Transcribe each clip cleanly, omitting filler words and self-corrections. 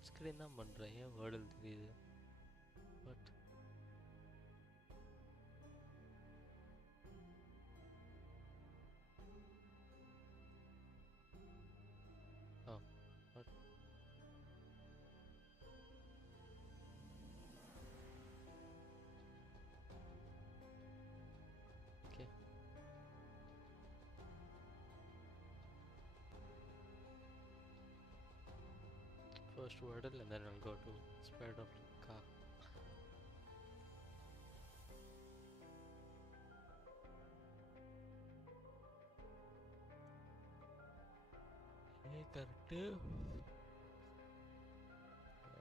Full screen தான் பண்ணுறேன், ஏன் வேர்டில் தெரியுது? But ah but okay. First wordle and then I'll go to Spider of Lanka. Correct.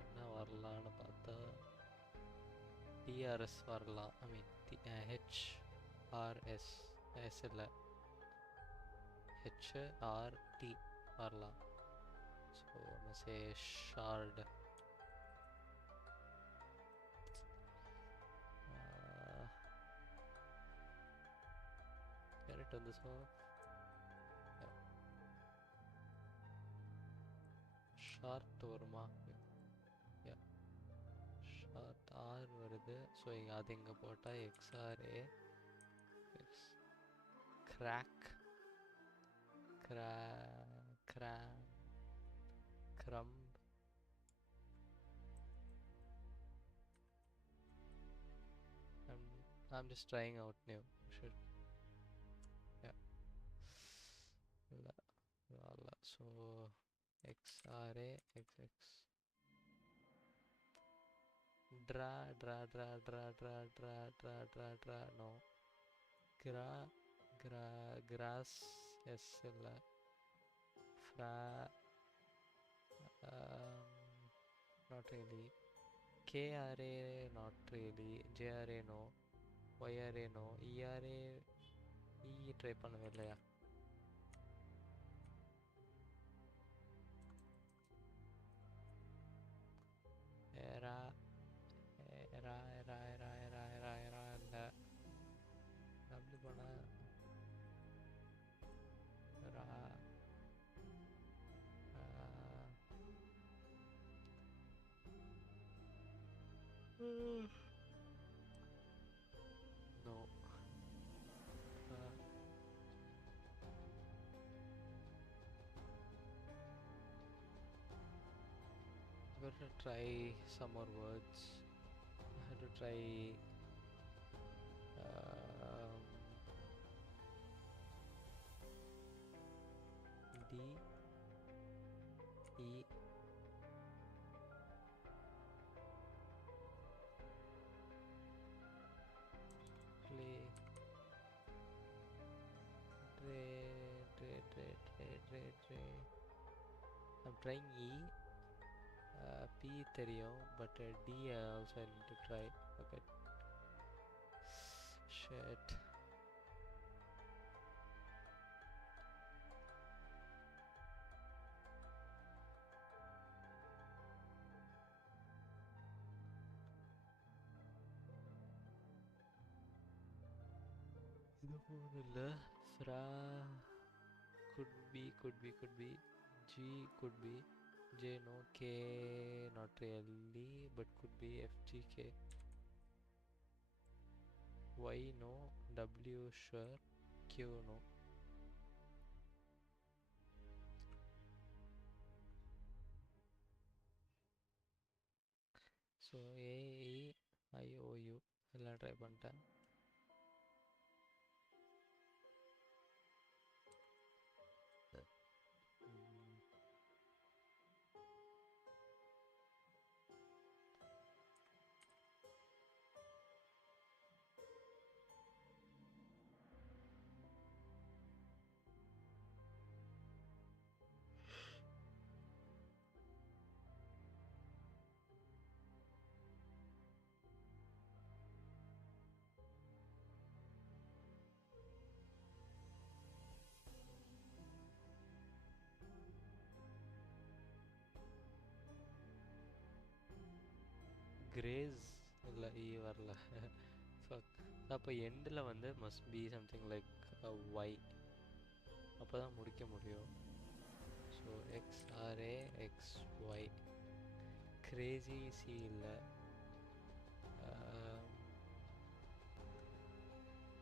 என்ன வரலான்னு பார்த்தா டிஆர்எஸ் வரலாம். ஐ மீன் ஹெச்ஆர்எஸ் எஸ் இல்லை ஹெச்ஆர்டி வரலாம். So say short. கேரட் வந்து ஸோ ஷார்ட் வருமா? ஷார்ட் ஆர் வருது. ஸோ அது இங்கே போட்டால் XRA X crack crumb I'm just trying out new shit. Yeah. So XRA XX dra no grass yes illa fra not really. KRA not really. JRA no. YRA no. ERA try பண்ணவே இல்லையா? era இல்லை அப்படி பண்ண no. I'm going to try some more words. I had to try D E play tray. I'm trying E. P தெரியும், but D also I need to try. Okay. Shit. இது போதும் இல்லை. fra could be G could be J no. K not really, but could be FGK. Y no. W sure. Q no. So A E I O U எல்லாம் try பண்ணிட்டேன். Grace இல்லை இ வரல. அப்போ எண்டில் வந்து must be something like why, அப்போ தான் முடிக்க முடியும். So XRA XY crazy C இல்ல.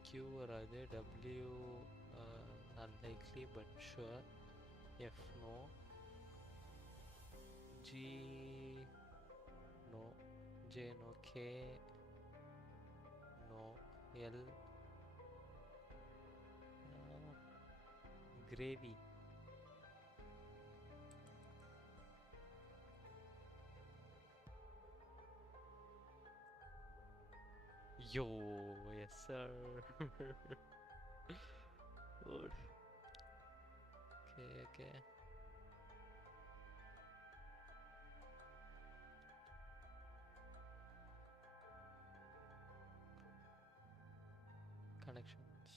Q வராது. W unlikely but sure. F no. G no. J no. K no. L gravy. Yo, yes sir. Good. Okay. Connections.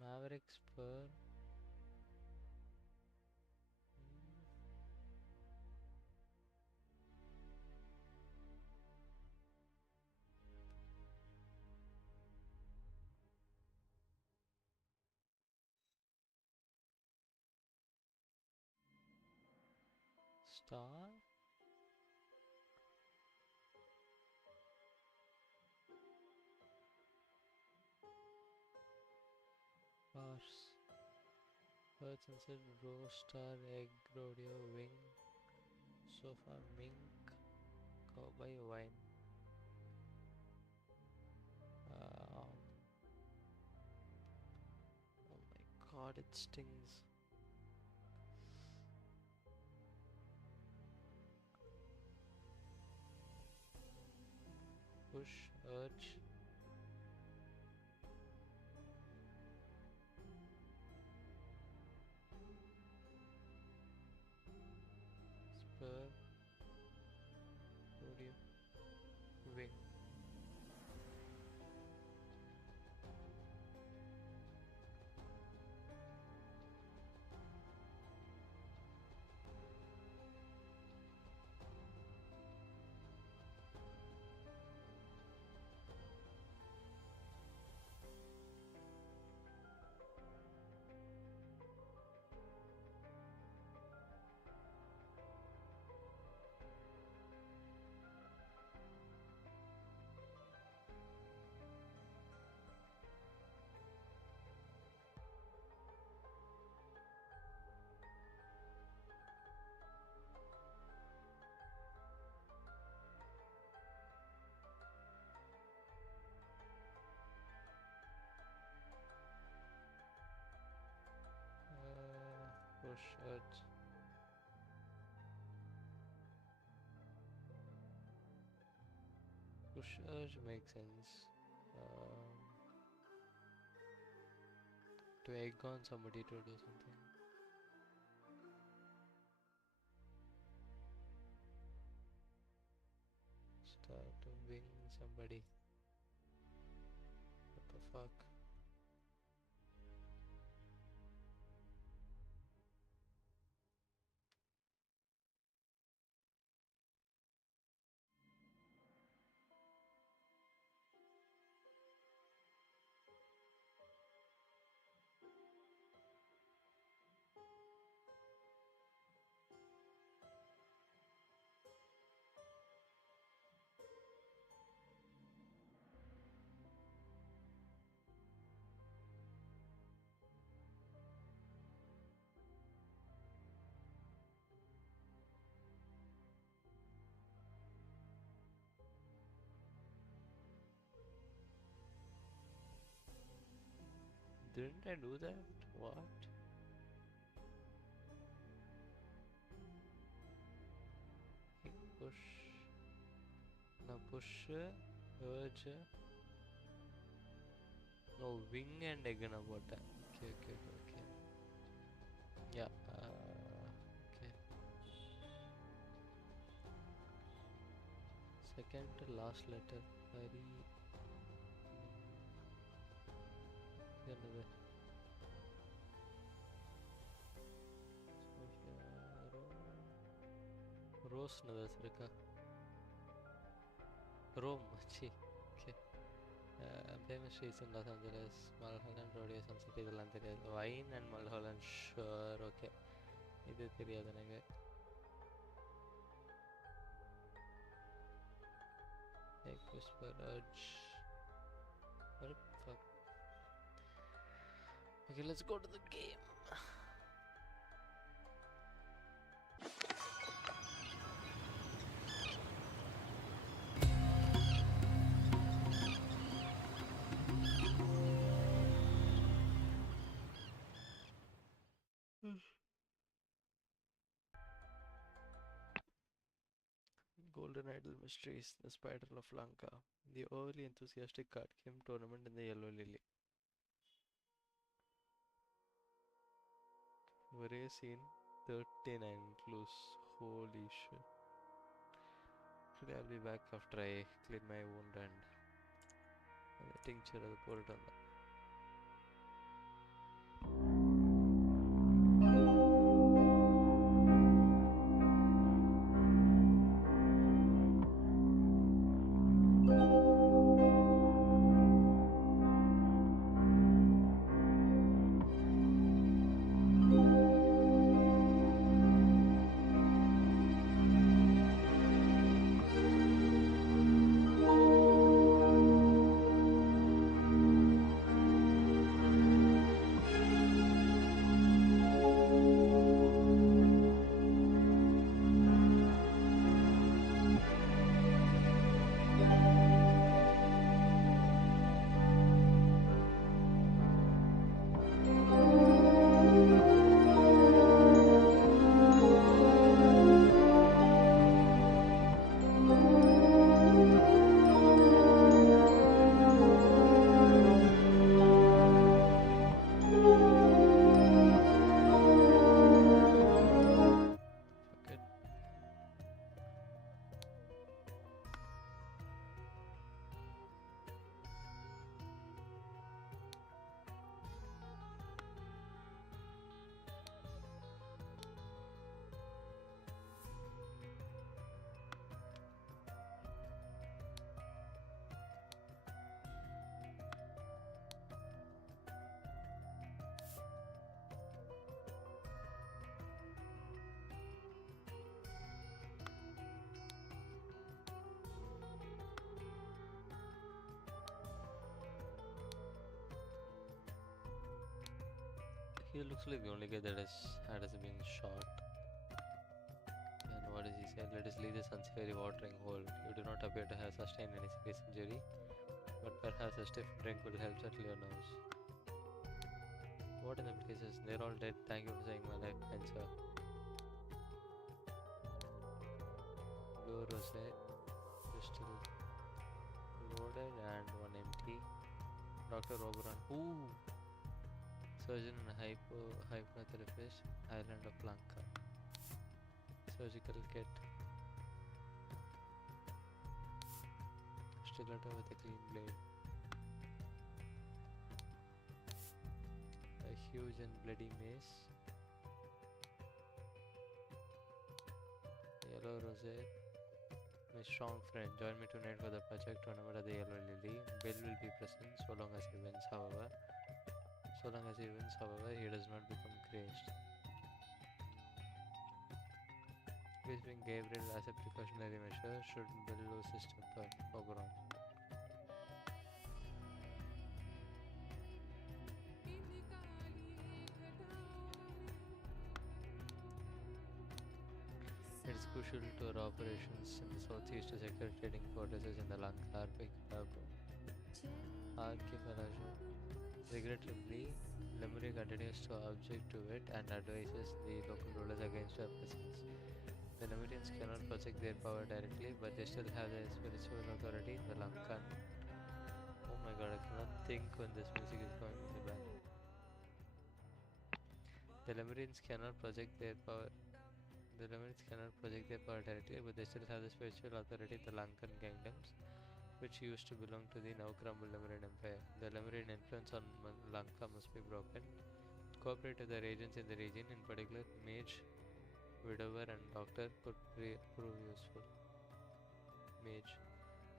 Maverick Spur. Star. Horse. Earth Sunset, Rose Star, Egg, Rodeo, Wing, Sofa, Mink, Cowboy, Wine. Oh my god, it stings. Push, urge. Spur, rodeo, wing. Push, urge. Push, urge makes sense. To egg on somebody to do something. Start to wing somebody. What the fuck? Didn't I do that? What? Egg push. Now push, urge. No, wing and egg na போட்டேன். Okay. Yeah. Okay. Second to last letter. Very. என்னது? Rose நதஸ் இருக்கா? Rome சி Famous streets in Los Angeles, Mulholland Road is on city இதெல்லாம் தெரியாது. Wine and Mulholland, sure, okay. இது தெரியாது எனக்கு. Whisper Urge. What the fuck? Okay, let's go to the game. Golden Idol Mysteries, the Spider of Lanka, the overly enthusiastic card game tournament in the Yellow Lily. Warrior scene 39 clues. Holy shit. Today I'll be back after I clean my wound and the tincture of the poured on that. He looks like the only guy that has been shot. And what does he say? Let us leave this unsavory watering hole. You do not appear to have sustained any serious injury, but perhaps a stiff drink will help settle your nerves. What in the places? They're all dead. Thank you for saving my life, kind sir. Blue rosé, pistol loaded and one empty. Dr. Oberon. Ooh! Surgeon and hypnotherapist, Island of Lanka. Surgical kit. Stiletto with a clean blade. A huge and bloody mace. Yellow rosé. My strong friend, join me tonight for the project tournament at the Yellow Lily. Bill will be present so long as he wins, however. He does not become crazed. Whispering Gabriel as a precautionary measure should Bill lose his temper. Oberon. It is crucial to our operations in the southeast to secure trading fortresses in the Lanka archipelago. Regrettably, Lemuria continues to object to it and advises the local rulers against our presence. The Lemurians cannot project their power directly, but they still have their spiritual authority in the Lankan. Oh my god, I cannot think when this music is going in the back. The Lemurians cannot project their power. The Lemurians cannot project their power directly, but they still have the spiritual authority in the Lankan kingdoms, which used to belong to the now crumbled Lemurian Empire. The Lemurian influence on Lanka must be broken. Cooperate with the agents in the region, in particular Mage, Widower and Doctor, could prove useful. Mage.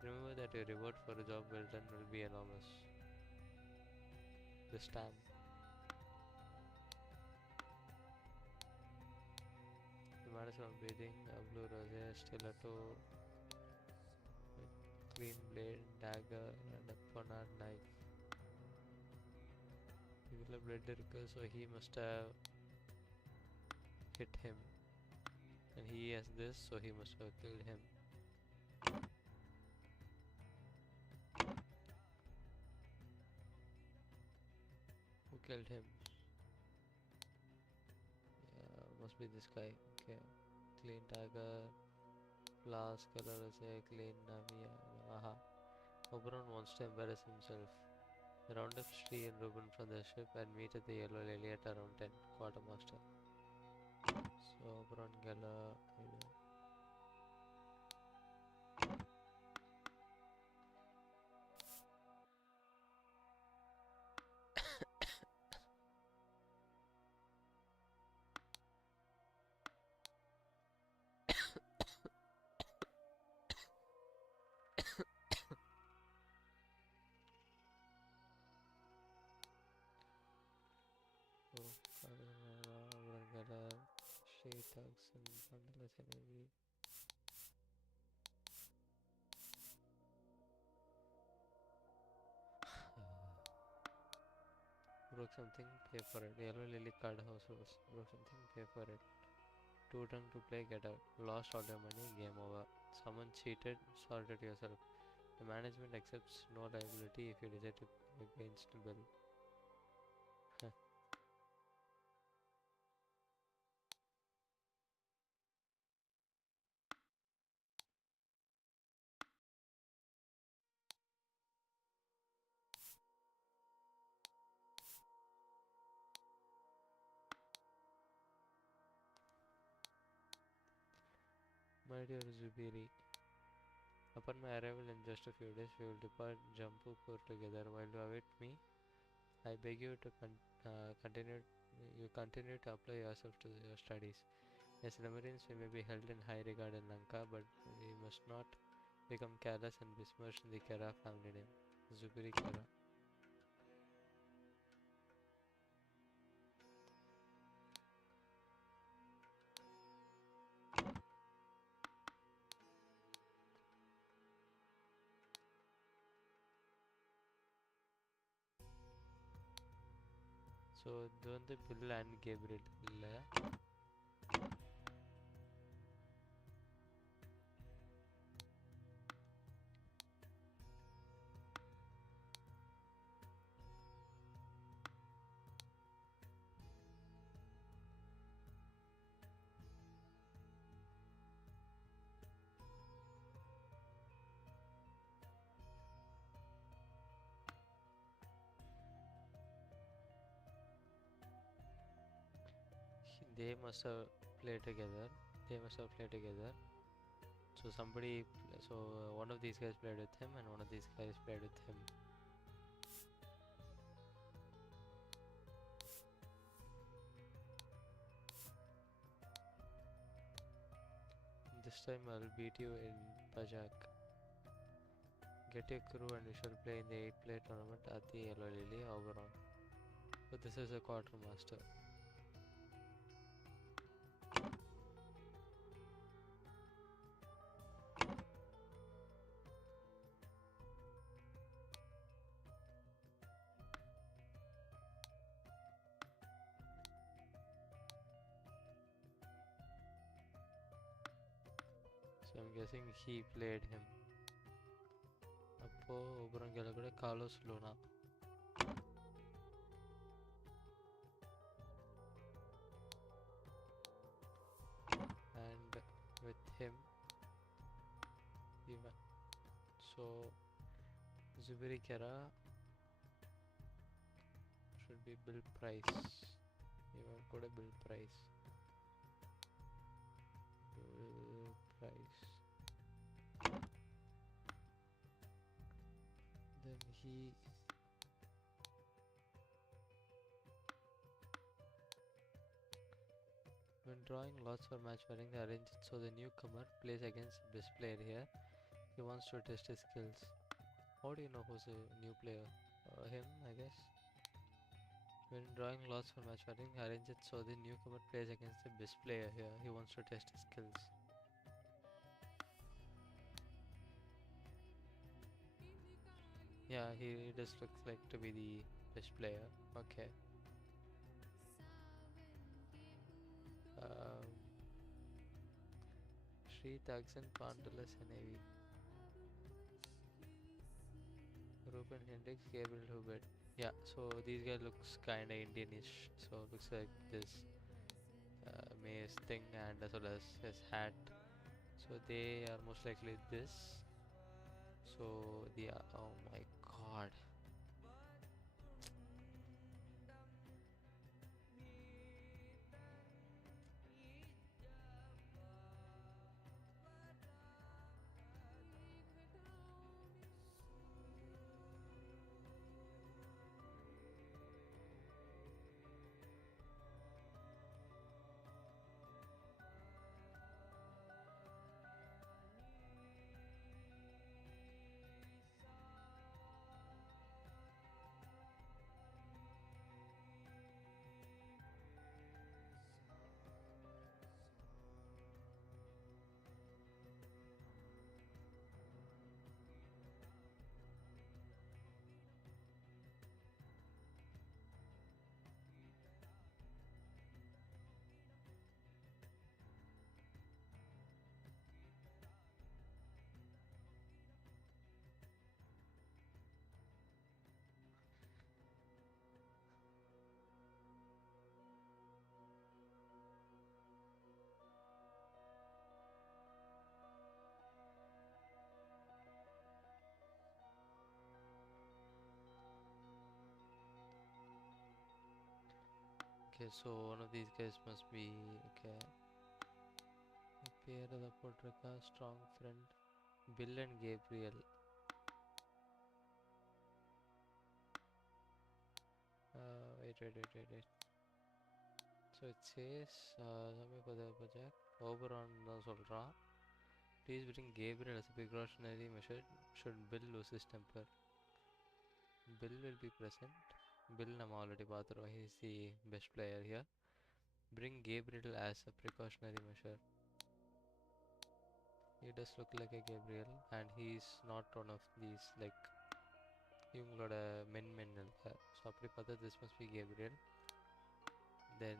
Remember that your reward for a job well done will be enormous. The stamp. The man is from bathing, a blue rosé, stiletto, with clean blade, dagger, and a ponard knife. He will have blood circle, so he must have hit him. And he has this, so he must have killed him. Who killed him? Yeah, must be this guy. Okay. Clean dagger, flask, color is a clean navia. Aha. Oberon wants to embarrass himself. Round up Shri and Ruben from the ship and meet at the Yellow Lily at around 10, Quartermaster. So Oberon Gala. Oberon Gala. Shri tugs and bundles energy. Broke something, pay for it. Yellow Lily card house rules. Broke something, pay for it. Too drunk to play, get out. Lost all your money, game over. Someone cheated, sort it yourself. The management accepts no liability if you decide to play against the bill. My dear Zubiri, upon my arrival in just a few days, we will depart Jampupur together. While you await me, I beg you to continue to apply yourself to your studies. As Lemurians, we may be held in high regard in Lanka, but we must not become careless and besmirch the Kara family name. Zubiri Kara. So, ಇದು வந்து Bill and Gabriel இல்ல they must have played together. They must have played together. So one of these guys played with him, and one of these guys played with him. This time I'll beat you in Pajak. Get your crew and we shall play in the 8-player tournament at the Yellow Lily, Oberon. So this is a quartermaster. So I'm guessing he played him. Appo Oberon Gallagher, Carlos Luna. And with him, even so, Zubiri Kera should be Bill Price. Even put a Bill Price. Bill Price. Then he. When drawing lots for match pairing, they arrange it so the newcomer plays against the best player here. He wants to test his skills. How do you know who's a new player? Him, I guess. When drawing lots for match running, arrange it so the newcomer plays against the best player here. He wants to test his skills. Yeah, he just looks like to be the best player. Okay. Um, Sri Tagsan Pandala Senevi. Ruben Hendricks, Gabriel Hubert. Yeah, so these guys looks kinda Indianish. So looks like this mace thing and as well as his hat. So they are most likely this. So the oh my god. Okay, so one of these guys must be okay. Pair the Podrika, strong friend. Bill and Gabriel. Wait. So it says, Oberon சொல்றான். Please bring Gabriel as a precautionary measure should Bill lose his temper. Bill will be present. Bill நம்ம already பார்த்துருவோம். He is the best player here. Bring Gabriel as a precautionary measure. He does look like a Gabriel and he is not one of these like இவங்களோட மென் இல்லை. So அப்படி பார்த்தா this must be Gabriel. Then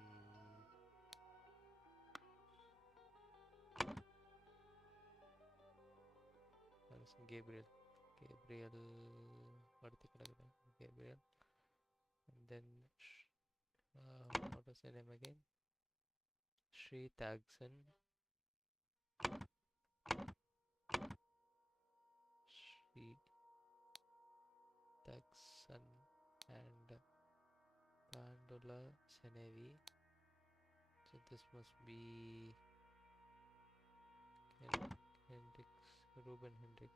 Gabriel படுத்து கிடக்குது Gabriel. And then what was the name again? Sri Tagsan. Sri Tagsan and Pandula Senevi. So this must be Hendrix, Ruben Hendrix.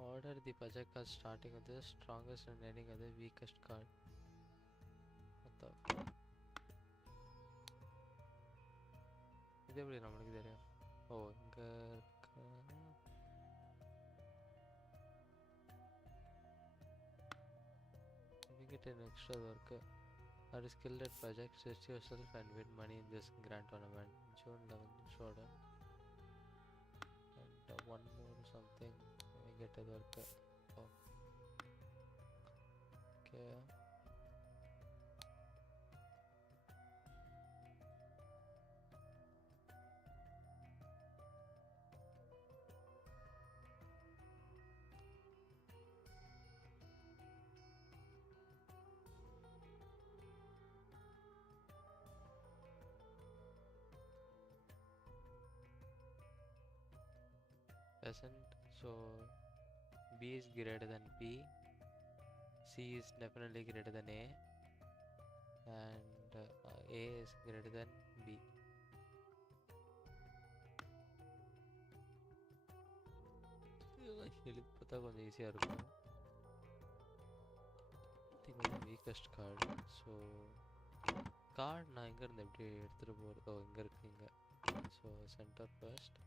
Order the Pajak card starting with the strongest and ending with the weakest card. What the fuck? இது எப்படி நம்மளுக்கு தெரியும்? ஓ இங்க இருக்க we get an extra work. Are skilled at Pajak, test yourself and win money in this grand tournament. June 11th showdown. And one more something. We get a work. Oh. Okay. peasant, so B is greater than B, C is definitely greater than A, and A is greater than B. பார்த்தா கொஞ்சம் ஈஸியாக இருக்கும். Think வந்து weakest card. So card நான் எங்கேருந்து எப்படி எடுத்துகிட்டு போகிறது? ஓ, இங்கே இருக்குது இங்கே. So centre first,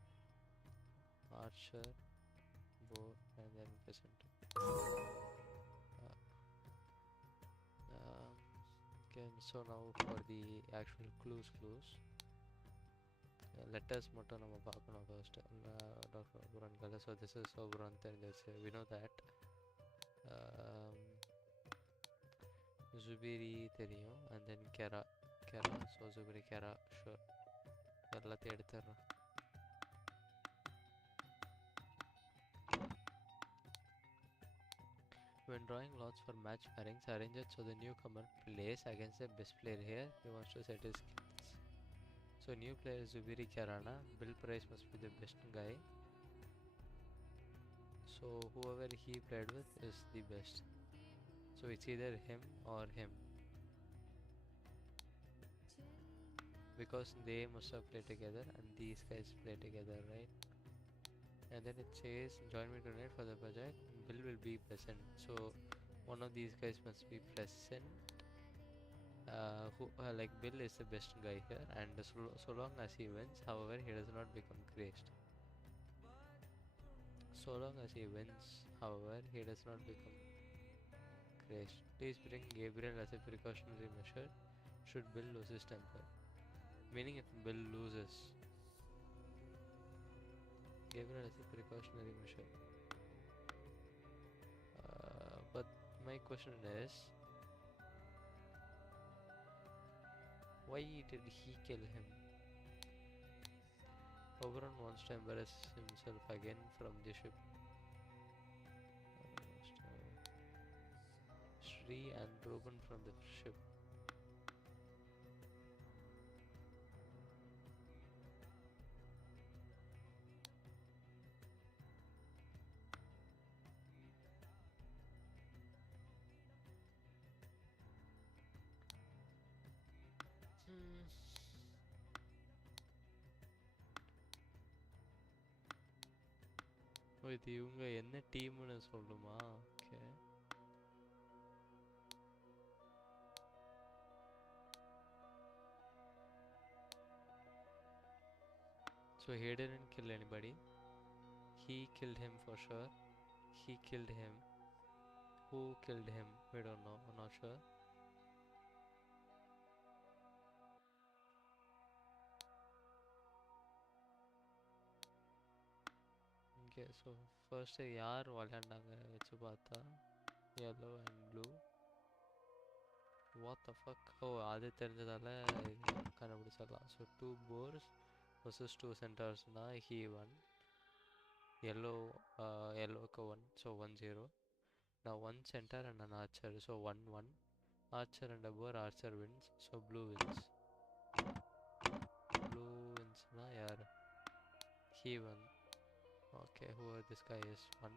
Archer, bow, and then peasant. Okay, so now for the actual clues. Letters மட்டும் நம்ம பார்க்கணும் first. Dr. Oberon. So this is Oberon, we know that. Zubiri தெரியும், and then Kera, so Zubiri Kera, sure. எல்லாத்தையும் எடுத்துடுறேன். When drawing lots for match pairings, arrange it so the newcomer plays against the best player here. He wants to set his skills. So new player is Zubiri Karana. Bill Price must be the best guy. So whoever he played with is the best. So it's either him or him, because they must have played together and these guys play together, right? And then it says join me tonight for the project. Bill will be present, so one of these guys must be present. Like Bill is the best guy here, and so long as he wins, however, he does not become crazed. So long as he wins, however, he does not become crazed. Please bring Gabriel as a precautionary measure should Bill lose his temper. Meaning if Bill loses, Gabriel as a precautionary measure. But my question is, why did he kill him? Oberon wants to embarrass himself again from the ship. Shri and Ruben from the ship. இது இவங்க என்ன டீம்னு சொல்லுமா? Okay, so he didn't kill anybody. He killed him for sure. He killed him. Who killed him? We don't know. I'm not sure. Okay, so first யார் விளையாண்டாங்க வச்சு பார்த்தா yellow and blue. What the fuck? Oh, அது தெரிஞ்சதால கண்டுபிடிச்சிடலாம். So 2 boars versus 2 centers na he won. Yellow yellowக்கு 1, so 1-0. Now 1 center and an archer, so 1-1. Archer and a boar, archer wins, so blue wins. Blue wins na yaar? He won. Okay, whoever this guy is won.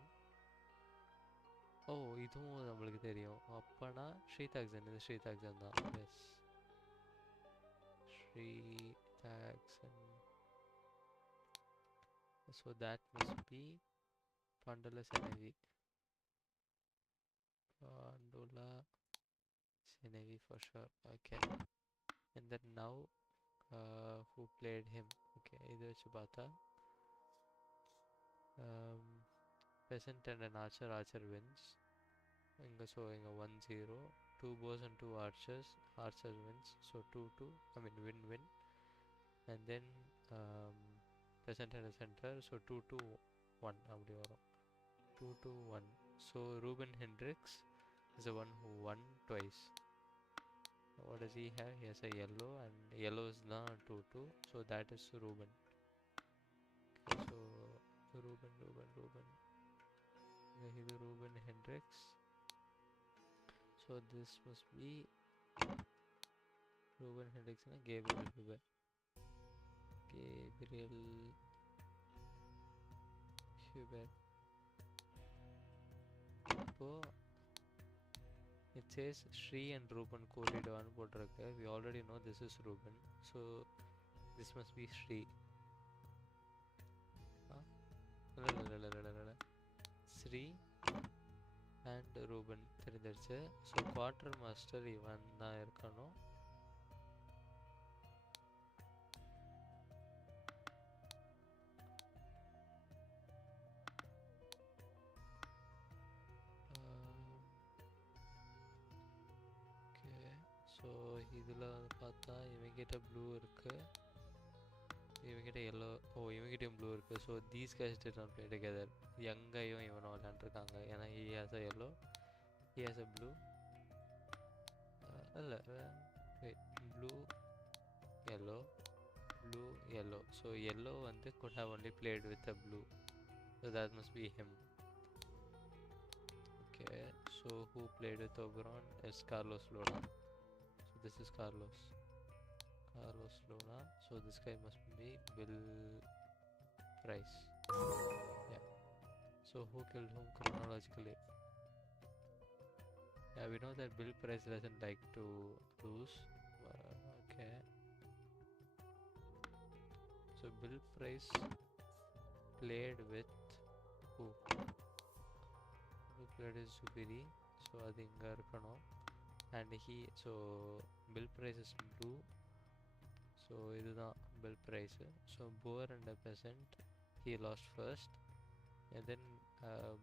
Oh, இதுவும் நம்மளுக்கு தெரியும். அப்பனா ஸ்ரீதாக்சன், இது ஸ்ரீதாக்சன் தான். S, ஸ்ரீதாக்சன். So that must be Pandula Senevi. Pandula Senevi for sure. Okay, and then now who played him? Okay, இது வச்சு பார்த்தா peasant and an archer, archer wins. So 1-0. 2 bows and 2 archers, archer wins, so 2-2. I mean win-win. And then peasant and a center, so 2-2-1 அப்படி வரும். 2-2-1. So Ruben Hendricks is the one who won twice. What does he have? He has a yellow, and yellow is the 2-2, so that is Ruben. Okay, so Ruben. This is Ruben Hendricks. So this must be Ruben Hendricks and Gabriel Hubert. Hubert. இப்போ it says Shri and Ruben corridor போட்டிருக்கு. We already know this is Ruben, so this must be Shri. இல்ல Shri and Ruben தெரிஞ்சிருச்சு. So quarter master இவன் தான் இருக்கணும். So இதில் பார்த்தா இவங்கிட்ட ப்ளூ இருக்குது, இவங்கிட்ட எல்லோ, இவங்கிட்டையும் ப்ளூ இருக்குது. So these guys did not play together. யங்கையும் இவனும் விளையாண்டுருக்காங்க. ஏன்னா he has a yellow, he has a blue. இல்லை blue yellow blue yellow. So yellow வந்து could have only played with a blue, so that must be him. Okay, so who played with Oberon is Carlos Luna. So this is Carlos Luna. So this guy must be Bill Price. Yeah. So who killed whom chronologically? Yeah, we know that Bill Price doesn't like to lose. Okay. So Bill Price played with who? Who played with Zubiri. So அது இங்கே இருக்கணும். And he, so Bill Price is blue. So இதுதான் Bill Price. So Boer and a peasant, he lost first. And then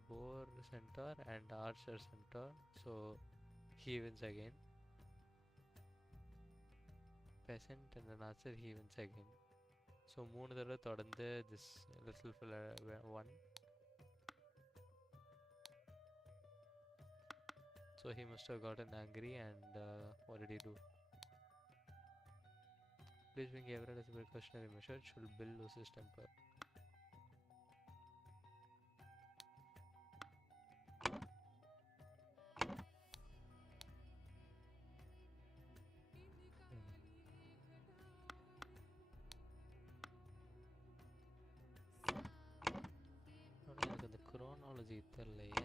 Boer centaur and Archer centaur. So he wins again. Peasant and an Archer, he wins again. So 3 தடவை தொடர்ந்து this little fella won. So he must have gotten angry and what did he do? Please bring Everett as a precautionary measure. Should Bill lose his temper? எனக்கு அந்த chronology தெரியலையே.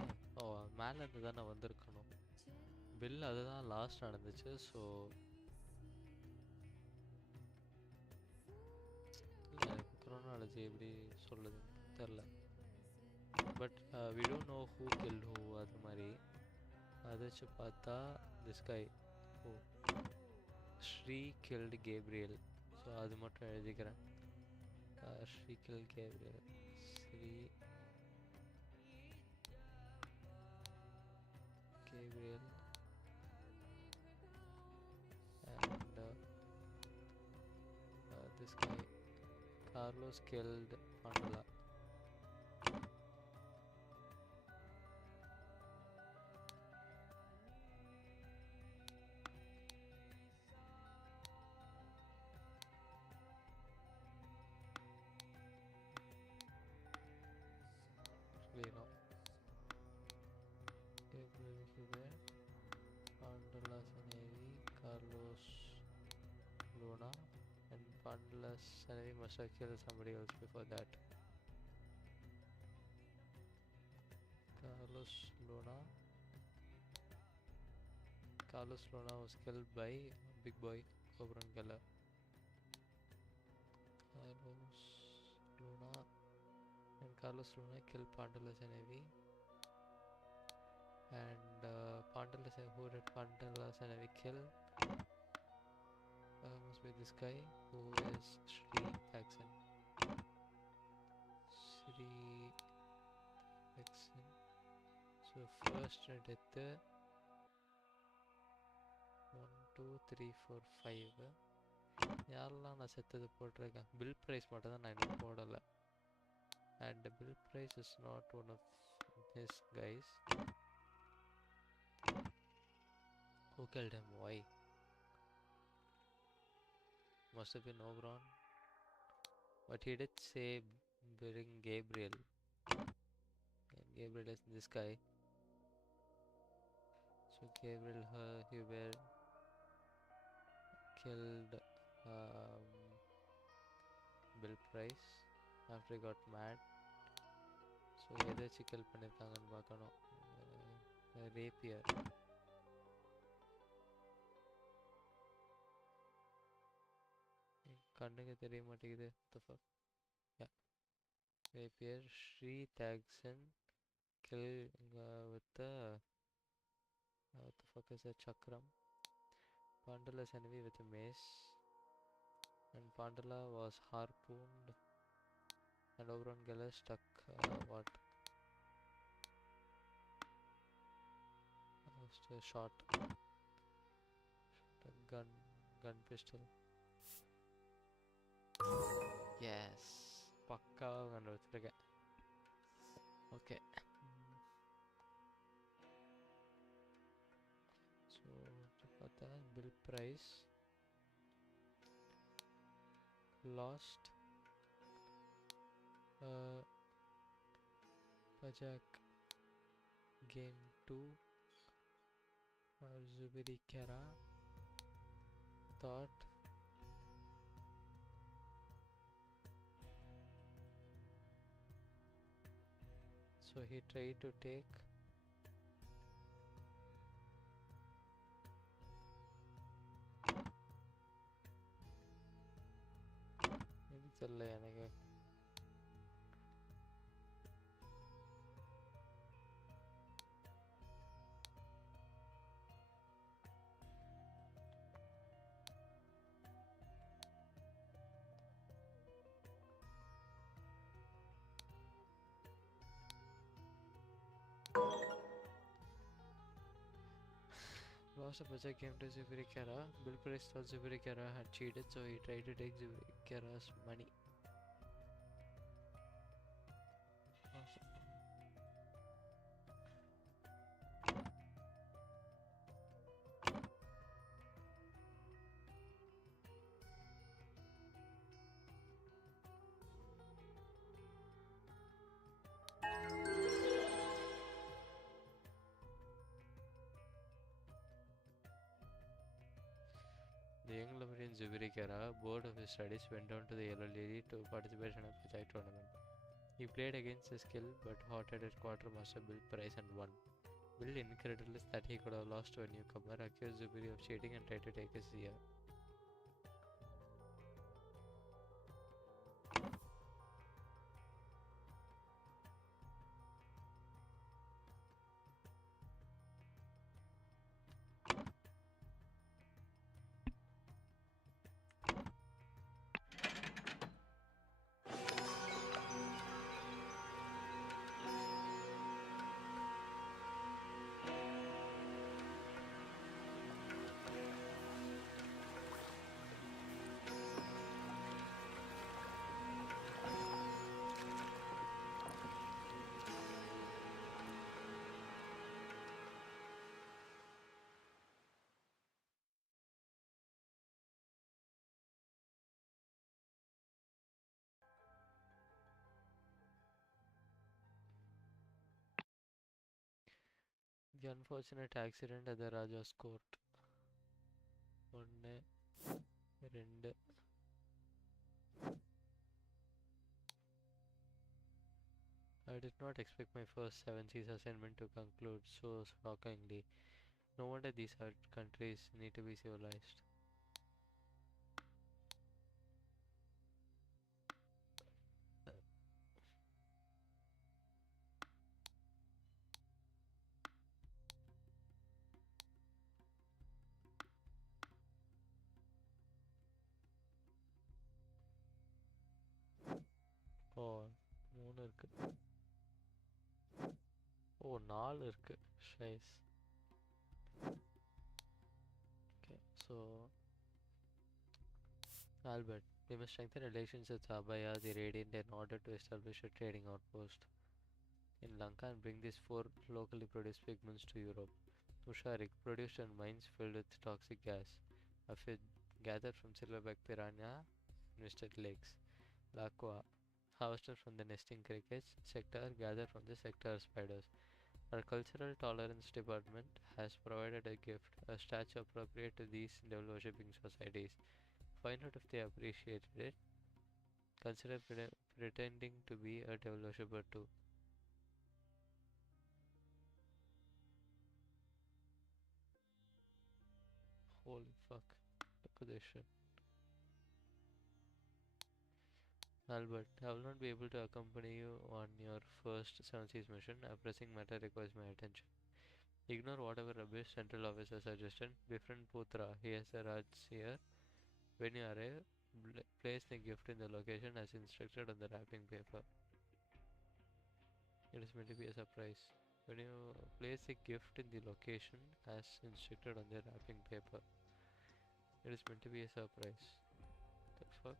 மேலே இருந்து தானே வந்திருக்கணும். Bill அதுதான் லாஸ்ட் நடந்துச்சு. ஸோ இல்லை, எனக்கு குரோனாலஜி எப்படி சொல்லுதுன்னு தெரில. But we don't know who killed who. அது மாதிரி அதை வச்சு பார்த்தா this guy Shri killed Gabriel. So அது மட்டும் எழுதிக்கிறேன். Shri kill Gabriel. Shri Gabriel and this guy Carlos killed Pandala. Actually no. Gabriel Hubert, Pandala's Navy, Carlos Luna, and Pandala's Navy must have killed somebody else before that. Carlos Luna was killed by Big Boy Cobran Keller. Carlos Luna killed Pandala's Navy. And who did Pandala's Navy kill? Must be this guy who is Sri Jackson. So first death 1 2 3 4 5. யாரெல்லாம் நான் செத்தது போட்டிருக்கேன்? Bill price மட்டும் தான் நான் இன்னும் போடலை. And Bill Price is not one of his guys. Who killed him? Why? Must have been Oberon. But he did say bring Gabriel. And Gabriel is this guy. So Gabriel Hubert killed Bill Price after he got mad. So எதை வச்சு kill பண்ணியிருக்காங்கன்னு பார்க்கணும். ரேப்பியர். கண்ணுக்கு தெரிய மாட்டேங்குது. Rapier. Shri Tagson kill with the what the fuck is a chakram. Pandala's enemy with a mace, and Pandala was harpooned, and Oberon Geller stuck what? Just a shot, a gun pistol. Yes, pakka and வச்சிருக்கேன். Okay. So பார்த்தா bill price lost Pajak gain 2 Zubiri Kara thought so he tried to take maybe தெரியல எனக்கு. Lost a project game to Zubiri Kara. Bill Price thought Zubiri Kara had cheated, so he tried to take Zubiri Kara's money. The young Lemurian Zubiri Kara, bored of his studies, went down to the Yellow Lady to participate in a Pachai tournament. He played against his skill but hot-headed quartermaster Bill Price and won. Bill, incredulous that he could have lost to a newcomer, accused Zubiri of cheating and tried to take his ear. The unfortunate accident at the Raja's court. 1, 2. I did not expect my first 7 seas assignment to conclude so shockingly. No wonder these countries need to be civilized. Oh, 3 இருக்கு. Oh, 4 இருக்கு. Scheiß. Okay, so Albert, we must strengthen relations with Abhaya the Radiant in order to establish a trading outpost in Lanka and bring these 4 locally produced pigments to Europe. Musharik, produced in mines filled with toxic gas. Afid, gathered from silverback piranha infested lakes. Lakwa, harvested from the nesting crickets. Sector, gathered from the sector spiders. Our cultural tolerance department has provided a gift, a statue appropriate to these devil worshipping societies. Find out if they appreciated it. Consider pretending to be a devil worshipper too. Holy fuck. Look at this shit. Albert, I will not be able to accompany you on your first Seven Seas mission. A pressing matter requires my attention. Ignore whatever rubbish central office has suggested. Befriend Putra. He has a Raj here. When you arrive, place the gift in the location as instructed on the wrapping paper. It is meant to be a surprise. When you place a gift in the location as instructed on the wrapping paper, it is meant to be a surprise. The fuck?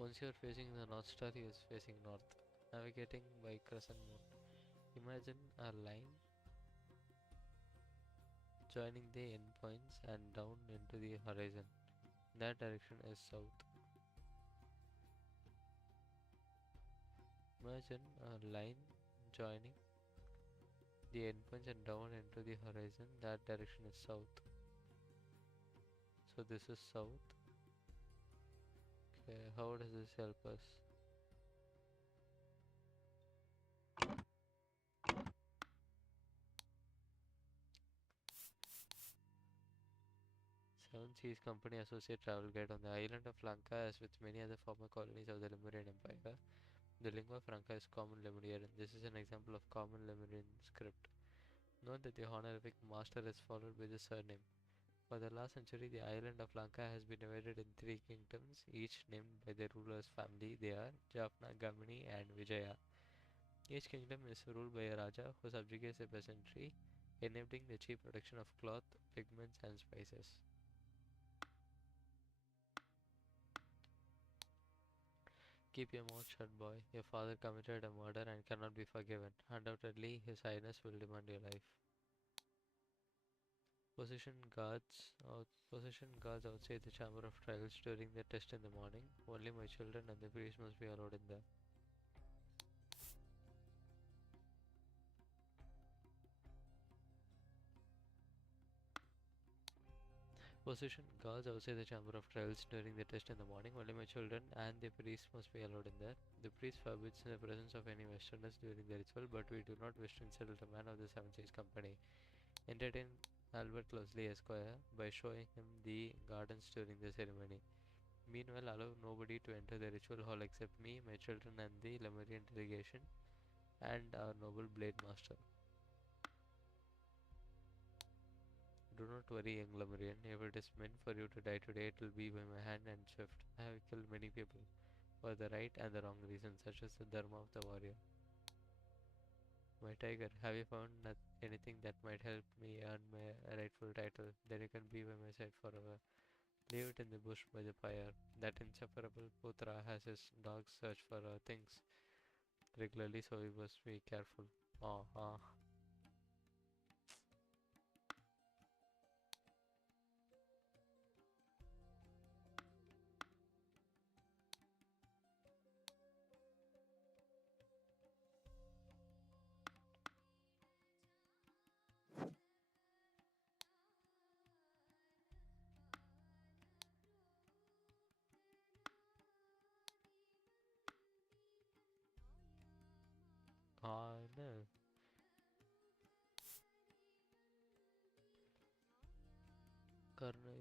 Once you are facing the North Star, he is facing north. Navigating by crescent moon. Imagine a line joining the endpoints and down into the horizon. That direction is south. Imagine a line joining the endpoints and down into the horizon. That direction is south. So this is south. Okay, how does this help us? Seven Seas Company Associate Travel Guide on the island of Lanka, as with many other former colonies of the Lemurian Empire. The lingua franca is common Lemurian. This is an example of common Lemurian script. Note that the honorific master is followed by the surname. For the last century, the island of Lanka has been divided in three kingdoms, each named by their ruler's family. They are Jaffna, Gamini, and Vijaya. Each kingdom is ruled by a Raja who subjugates a peasantry, enabling the cheap production of cloth, pigments, and spices. Keep your mouth shut, boy. Your father committed a murder and cannot be forgiven. Undoubtedly, His Highness will demand your life. Position guards outside the chamber of trials during the test in the morning. Only my children and the priest must be allowed in there. Position guards outside the chamber of trials during the test in the morning. Only my children and the priest must be allowed in there. The priest forbids the presence of any Westerners during the ritual, but we do not wish to insult a man of the Seven Seas Company. Entertain Albert closely, Esquire, by showing him the gardens during the ceremony. Meanwhile, allow nobody to enter the ritual hall except me, my children, and the Lemurian delegation, and our noble blade master. Do not worry, young Lemurian. If it is meant for you to die today, it will be by my hand and swift. I have killed many people for the right and the wrong reasons, such as the dharma of the warrior. My tiger, have you found anything that might help me earn my rightful title? Then you can be by my side forever. Leave it in the bush by the fire. That insufferable Putra has his dogs search for things regularly, so we must be careful. Oh, no.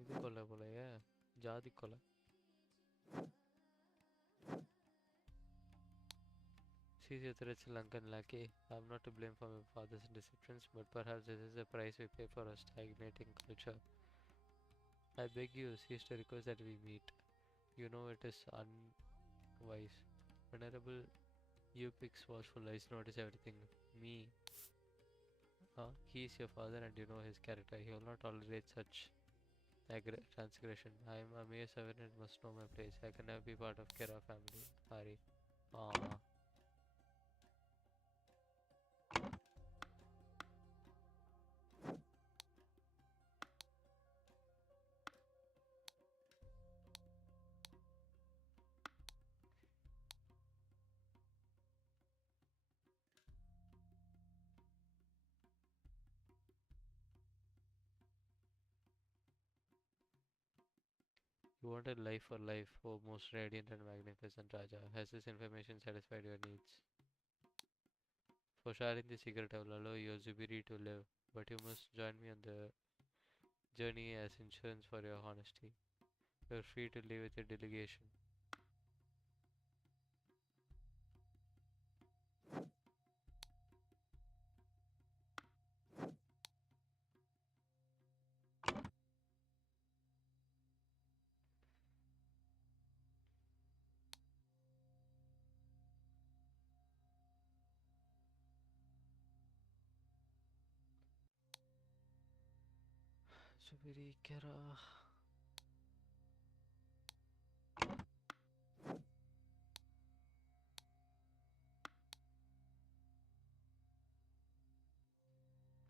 இது கொல்ல போலயே ஜாதி கொலை. Cease your threats, Lankan lackey. I am not to blame for my father's deceptions, but perhaps this is the price we pay for a stagnating culture. I beg you, cease to request that we meet. You know it is unwise. Venerable Upix watchful eyes notice everything. Me, he is your father and you know his character. He will not tolerate such transgression. I am a mere servant and must know my place. I can never be part of Kera family. Hari. Ah. You wanted life for life, O most radiant and magnificent Raja. Has this information satisfied your needs? For sharing the secret, I will allow your Zubiri to live, but you must join me on the journey as insurance for your honesty. You are free to leave with your delegation. Zubiri Kera.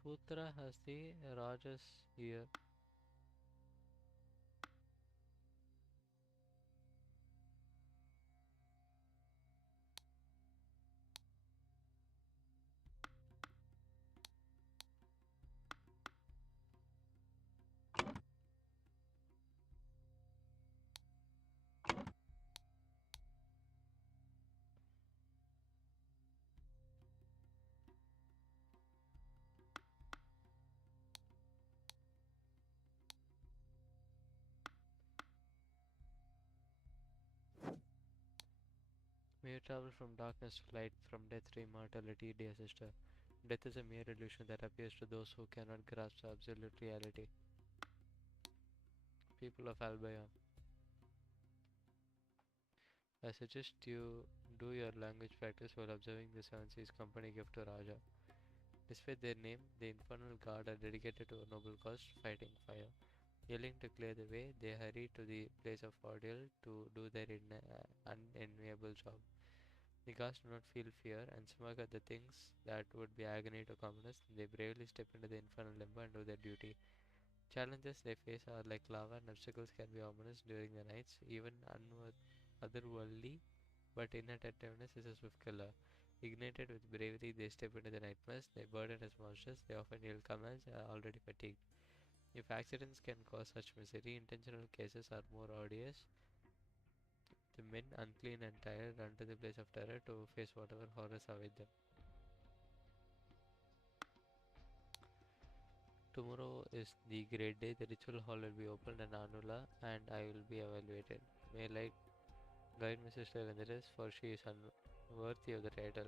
Putra has the Raja's ear. May you travel from darkness to light, from death to immortality, dear sister. Death is a mere illusion that appears to those who cannot grasp absolute reality. People of Albion, I suggest you do your language practice while observing the Seven Seas Company gift to Raja. Despite their name, the Infernal Guard are dedicated to a noble cause, fighting fire. Yelling to clear the way, they hurry to the place of ordeal to do their unenviable job. The guards do not feel fear and smirk at the things that would be agony to commoners. They bravely step into the infernal limbo and do their duty. Challenges they face are like lava, and obstacles can be ominous during the nights. Even otherworldly but inattentiveness is a swift killer. Ignited with bravery, they step into the nightmares. They burden as monsters. They often yield commands, already fatigued. If accidents can cause such misery, intentional cases are more odious. The men, unclean and tired, run to the place of terror to face whatever horrors await them. Tomorrow is the great day. The ritual hall will be opened in Anula and I will be evaluated. May light guide my sister Venderes, for she is unworthy of the title.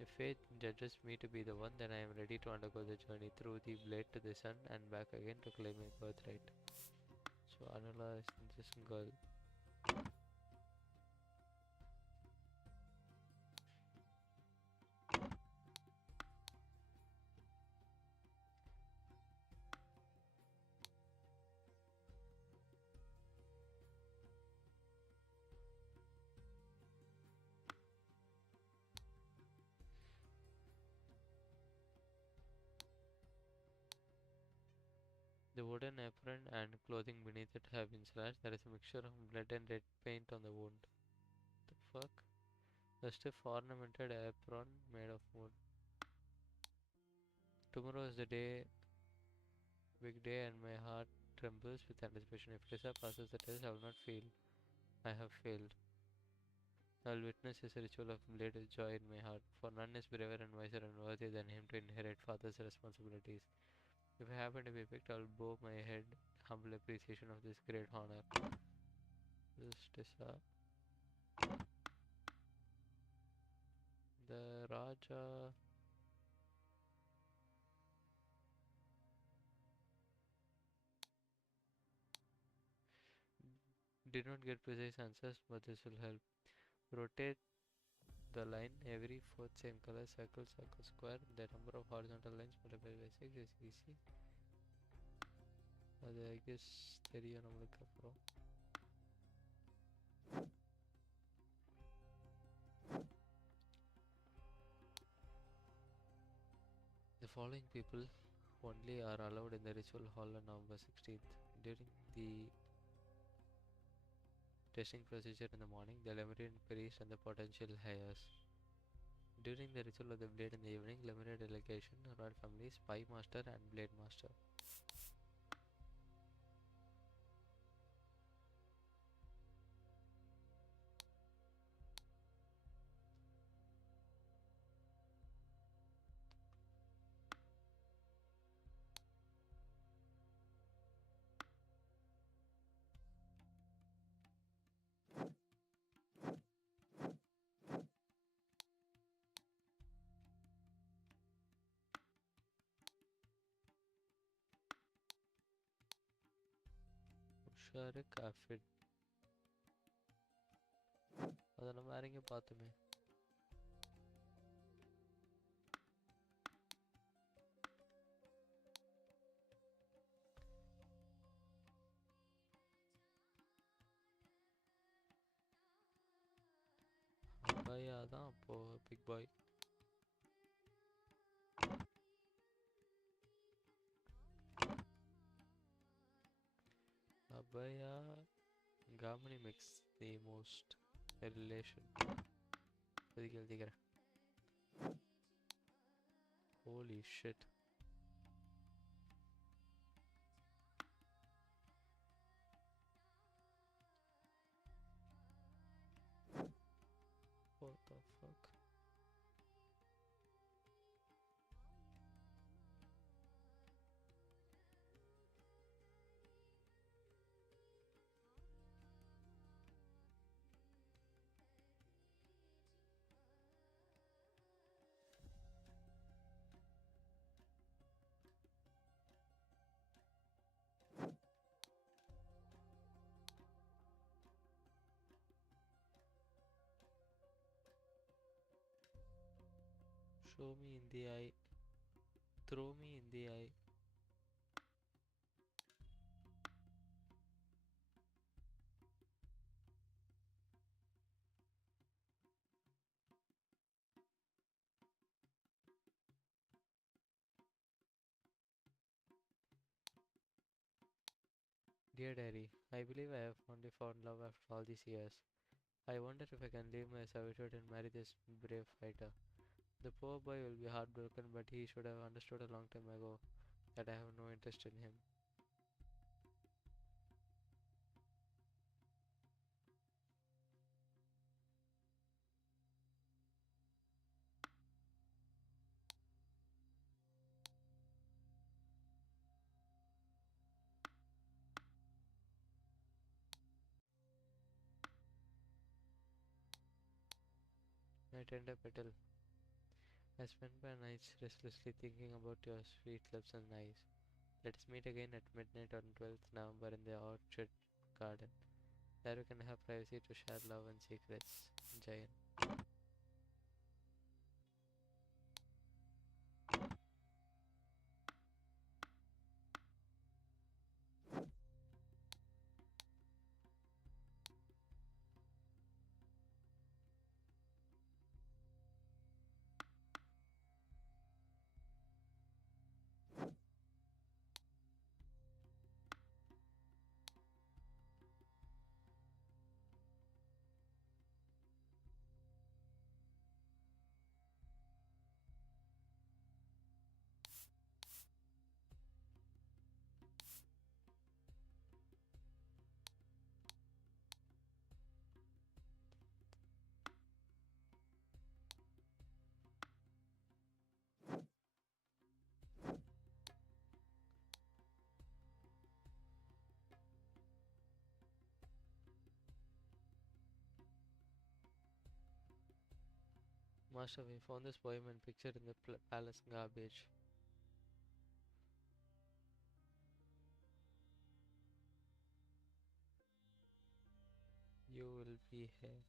If fate judges me to be the one, then I am ready to undergo the journey through the blade to the sun and back again to claim my birthright. So Anula is this girl. The wooden apron and clothing beneath it have been slashed. There is a mixture of blood and red paint on the wound. The fuck? A stiff ornamented apron made of wood. Tomorrow is the day, big day, and my heart trembles with anticipation. If Lisa passes the test, I will not fail. I have failed. I will witness his ritual of blade with joy in my heart, for none is braver and wiser and worthy than him to inherit father's responsibilities. If I happen to be picked, I will bow my head in humble appreciation of this great honor. This Tessa. The Raja did not get precise answers, but this will help. Rotate the line every fourth same color, circle, circle, square. The number of horizontal lines multiplied by 6 is easy. I guess தெரியும் நம்மளுக்கு அப்புறம். The following people only are allowed in the ritual hall on November 16th. During the testing procedure in the morning, the Lemurian priest and the potential heirs. During the ritual of the blade in the evening, Lemurian delegation, royal family, spy master and blade master. Shark Aphid. அதை நம்ம வேற எங்கேயும் பார்த்தோமே. அபாயா தான் அப்போ big boy. Abaya Gamini makes the most relation. அதுக்கு எழுதிக்கிறேன். Holy shit. What the fuck? Show me in the eye. Throw me in the eye. Dear Diary, I believe I have finally found love after all these years. I wonder if I can leave my servitude and marry this brave fighter. The poor boy will be heartbroken, but he should have understood a long time ago that I have no interest in him. My tender petal, I spent my nights restlessly thinking about your sweet lips and eyes. Let us meet again at midnight on 12th November in the orchard garden. There we can have privacy to share love and secrets. Jayan. Master, we found this poem and picture in the palace garbage. You will be here.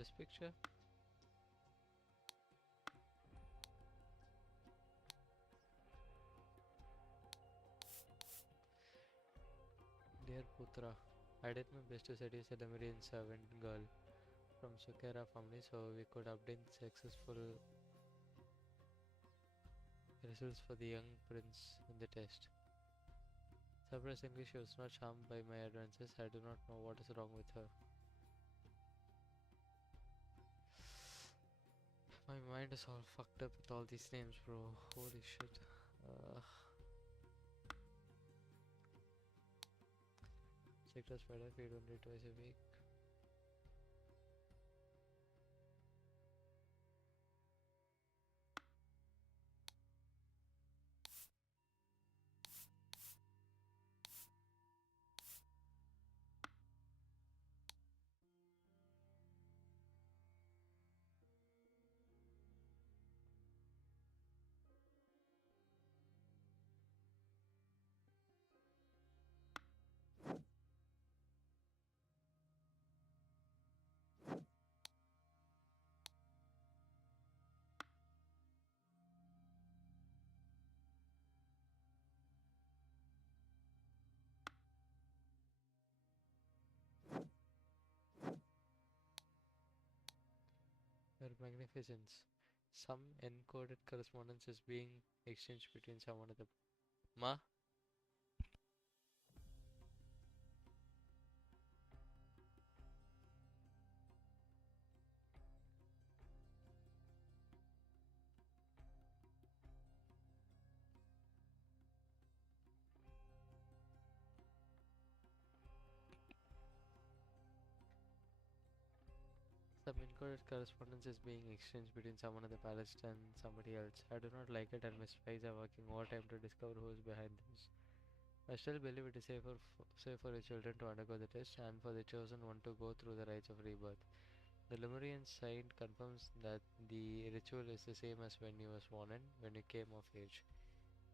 This picture? Dear Putra, I did my best to seduce a Lemurian servant girl from Sukera family so we could obtain successful results for the young prince in the test. Surprisingly, she was not charmed by my advances. I do not know what is wrong with her. My mind is all fucked up with all these names, bro. Holy shit. Sector Spider feed only twice a week. magnificence. Some encoded correspondence is being exchanged between someone and the Ma. Some encoded correspondence is being exchanged between someone in the palace and somebody else. I do not like it, and my spies are working overtime to discover who is behind this. I still believe it is safe for your children to undergo the test and for the chosen one to go through the rites of rebirth. The Lemurian sign confirms that the ritual is the same as when you were sworn in, when you came of age.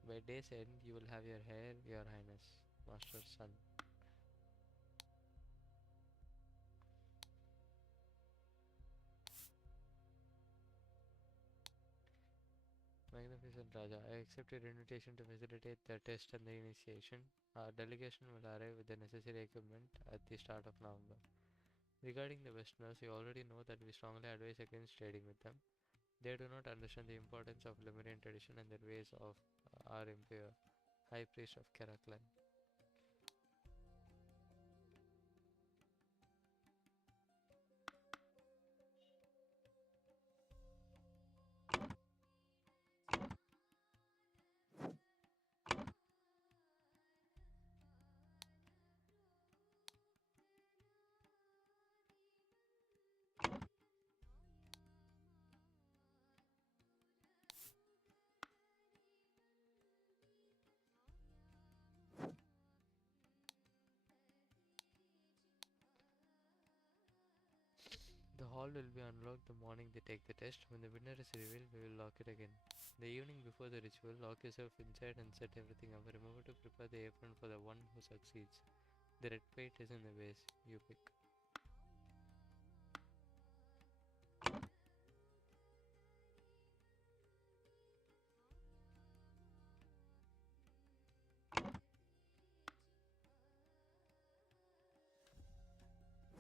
By day's end, you will have your hair, your highness, master's son. Magnificent Raja, I accept your invitation to facilitate the test and the initiation. Our delegation will arrive with the necessary equipment at the start of November. Regarding the Westerners, you already know that we strongly advise against trading with them. They do not understand the importance of Lemurian tradition and their ways of our impure High Priest of Karaklan. The hall will be unlocked the morning they take the test. When the winner is revealed, we will lock it again. The evening before the ritual, lock yourself inside and set everything up. Remember to prepare the apron for the one who succeeds. The red plate is in the vase. You pick.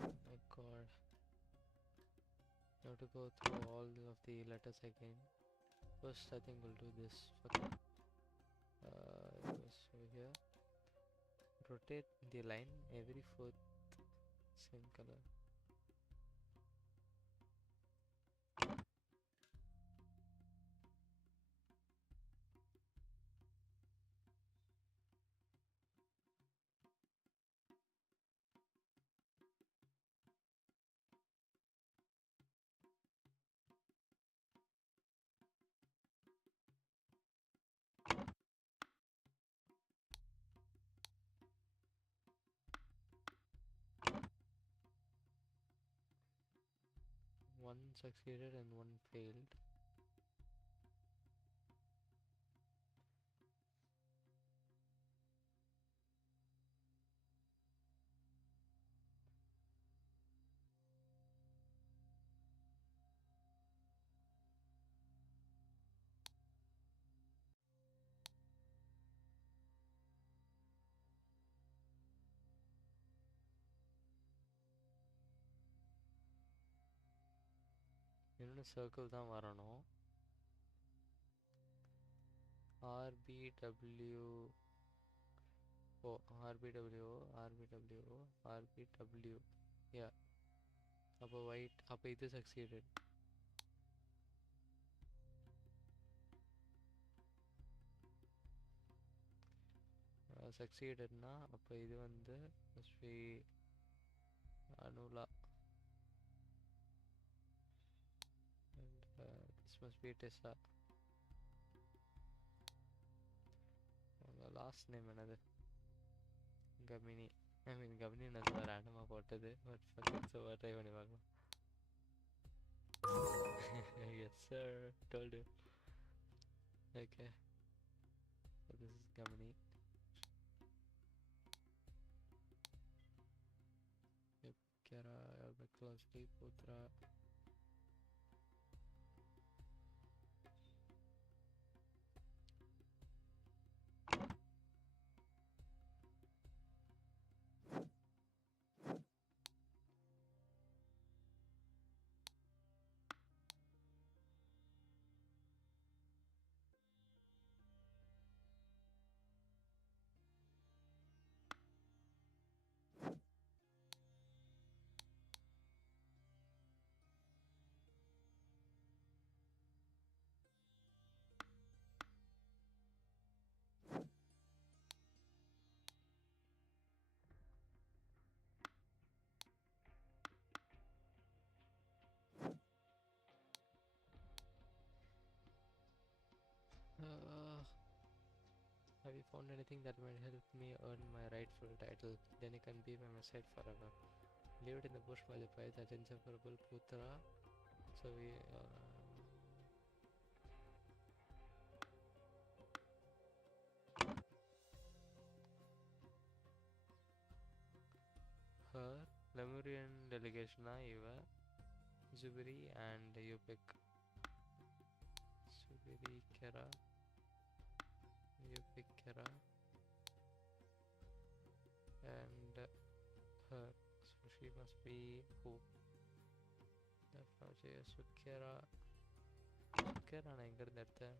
My god. I have to go through all of the letters again. First, I think we'll do this. Fuck it. It was over here. Rotate the line every fourth, same color. One succeeded and one failed. இன்னொன்று circle தான் வரணும். RBW O RBWO RBWO RBW. Yeah. அப்போ white. அப்போ இது succeeded. Succeededனா அப்போ இது வந்து must be Anula. And this must be Tessa. Last name என்னது? Gamini. I mean Gamini நான் ரேண்டமாக போட்டது. But fucking so try பண்ணி பார்க்கலாம். Yes sir, told you. Okay. So this is Gamini. Yep, Kara, Albaclosly, Putra. Have you found anything that might help me earn my rightful title? Then you can be by my side forever. Leave it in the bush while you fight that insufferable Putra. So we her Lemurian delegation Iva, Zubiri and Yupik. Zubiri Kera, Yupik Kera, and her. So she must be who? Sukera. Sukera நான் எங்க இருந்து எடுத்தேன்?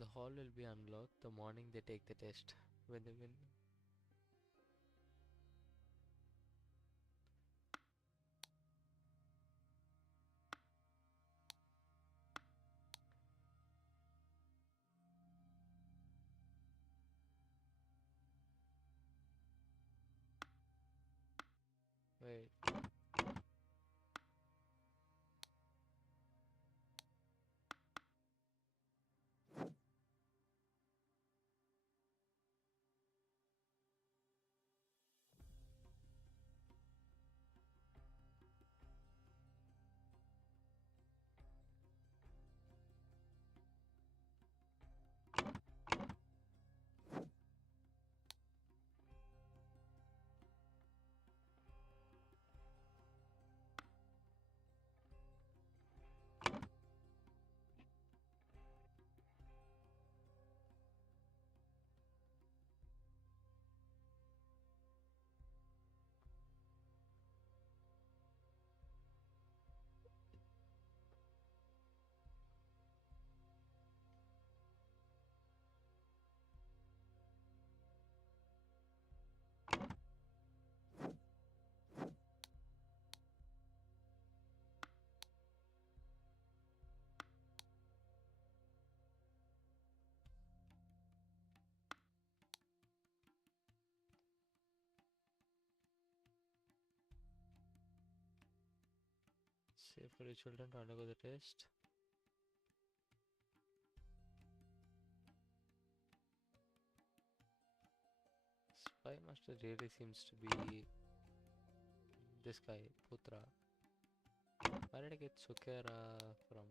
The hall will be unlocked the morning they take the test. When they win. Wait. Safe for your children to undergo the test. Spy Master really seems to be this guy, Putra. Where did I get Sukera from?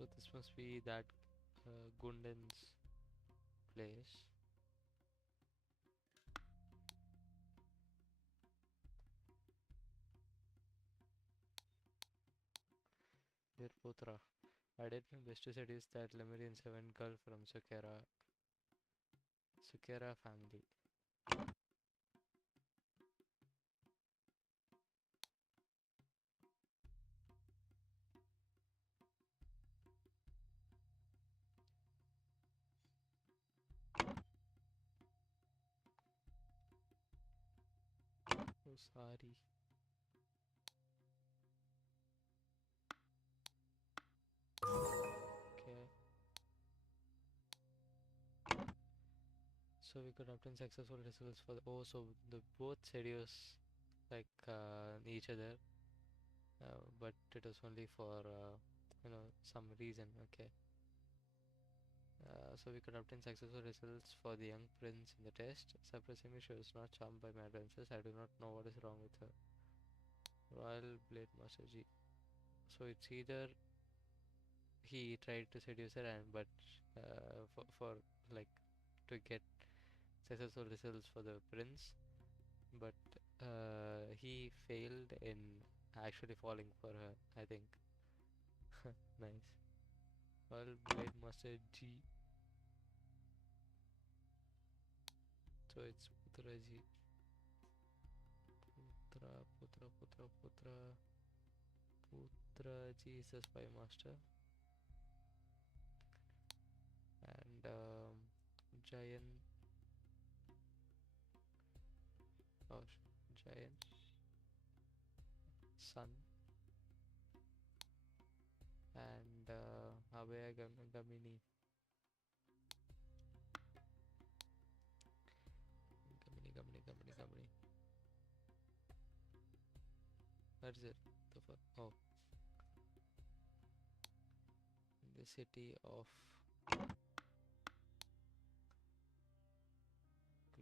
So this must be that Gundan's place. Dear Putra, I did my best to seduce that Lemurian servant girl from Sukera family. Oh, sorry. Okay. So we could obtain successful results for the so the both seduce like each other, but it was only for some reason. Okay. So we could obtain successful results for the young prince in the test. Surprisingly, she was not charmed by my advances. I do not know what is wrong with her. Royal Blade Master G. So it's either he tried to seduce her, and but for like to get successful results for the prince, but he failed in actually falling for her. I think. Nice. Royal Blade Master G. So it's Putra G. Putra. Putraji is a spy master, and Giant, oh, Giant Sun, and Abhaya Gamini. Gamini. Where is it? The fuck? Oh, the city of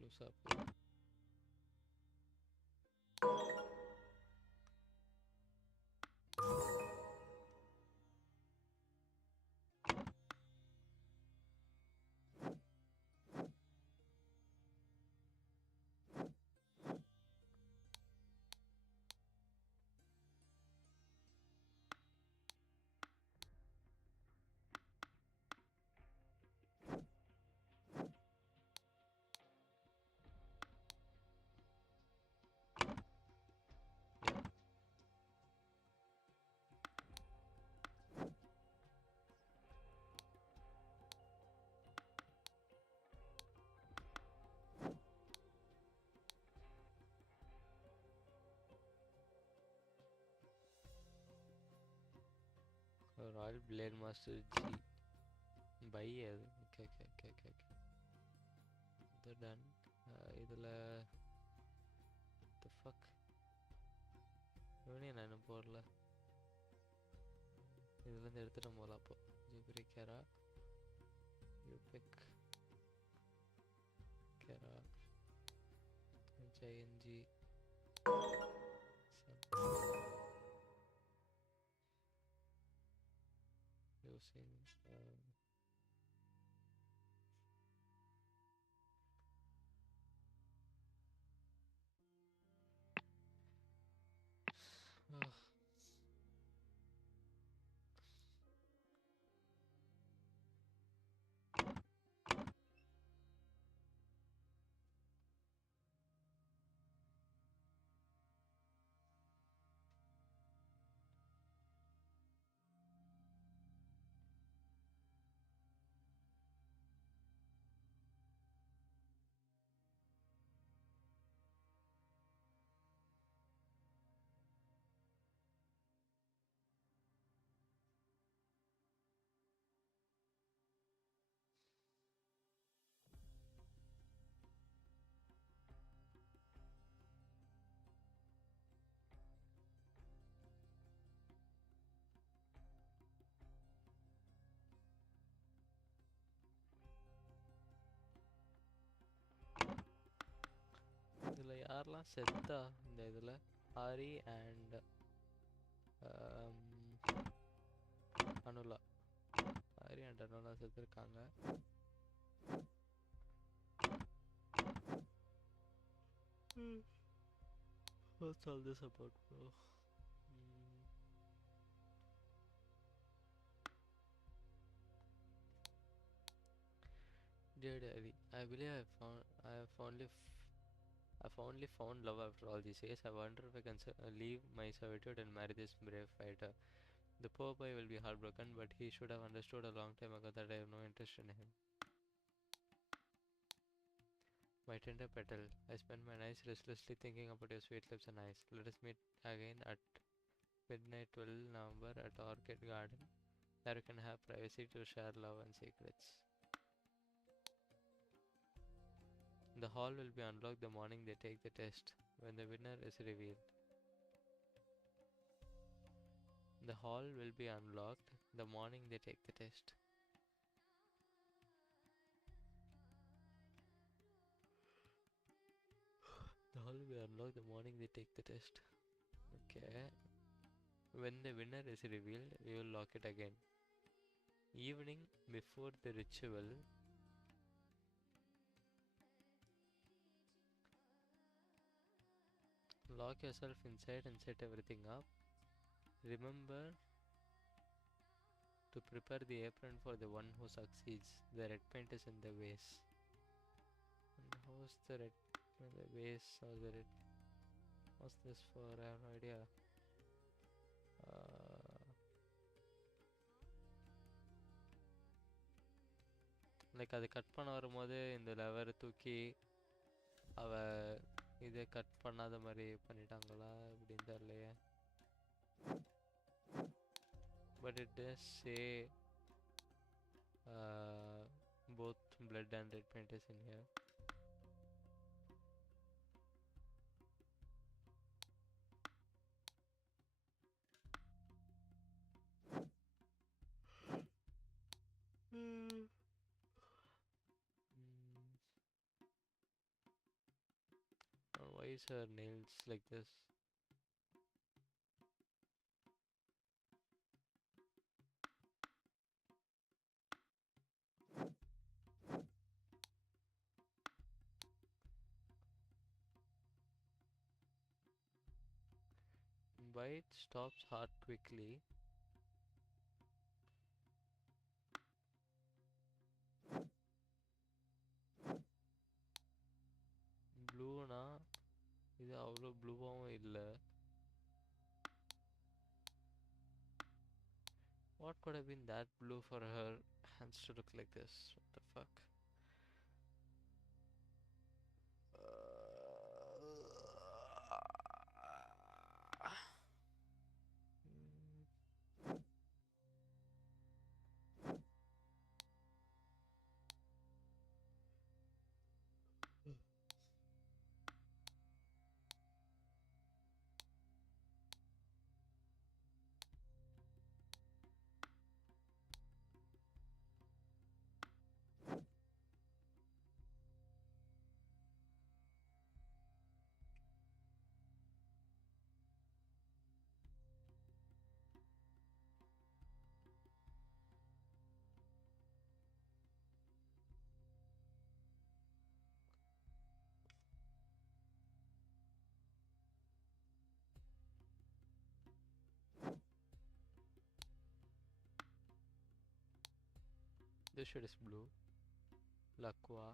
Lusapur. Royal Blade Master G. Buy அது. Okay. இது done. இதுல the fuck இவனையும் நான் இன்னும் போடல. இதுலேருந்து எடுத்துட்டு போகலாம். அப்போ ஜிபிரி கேரா யூபிக் கேரா ஜெயன்ஜி using இதில் யாரெல்லாம் செத்தா இந்த இதில் ஆரி அண்ட் அனுலா ஆரி அண்ட் அனுலா செத்துருக்காங்க. What's all this about, bro? Dear Diary, I believe I've only found love after all these years. I wonder if I can leave my servitude and marry this brave fighter. The poor boy will be heartbroken, but he should have understood a long time ago that I have no interest in him. My tender petal, I spend my nights restlessly thinking about your sweet lips and eyes. Let us meet again at midnight 12 November at Orchid Garden. There you can have privacy to share love and secrets. The hall will be unlocked the morning they take the test, when the winner is revealed. The hall will be unlocked the morning they take the test. The hall will be unlocked the morning they take the test. Okay. When the winner is revealed, we will lock it again. Evening before the ritual, lock yourself inside and set everything up. Remember to prepare the apron for the one who succeeds. The red paint is in the vase. And how's the red the vase or the red? What's this for? I have no idea. Like அது cut பண்ண வரும்போது இந்த லெவரை தூக்கி அவ இதை cut பண்ணாத மாதிரி பண்ணிட்டாங்களா அப்படின்னு தெரியலையே. But it does say both blood and red paint is in here. Why is her nails like this? White stops heart quickly. ப்ளூனா இது அவ்வளோ ப்ளூவாகவும் இல்லை. What could have been that blue for her hands to look like this? What the fuck? This shit is blue. L'aqua.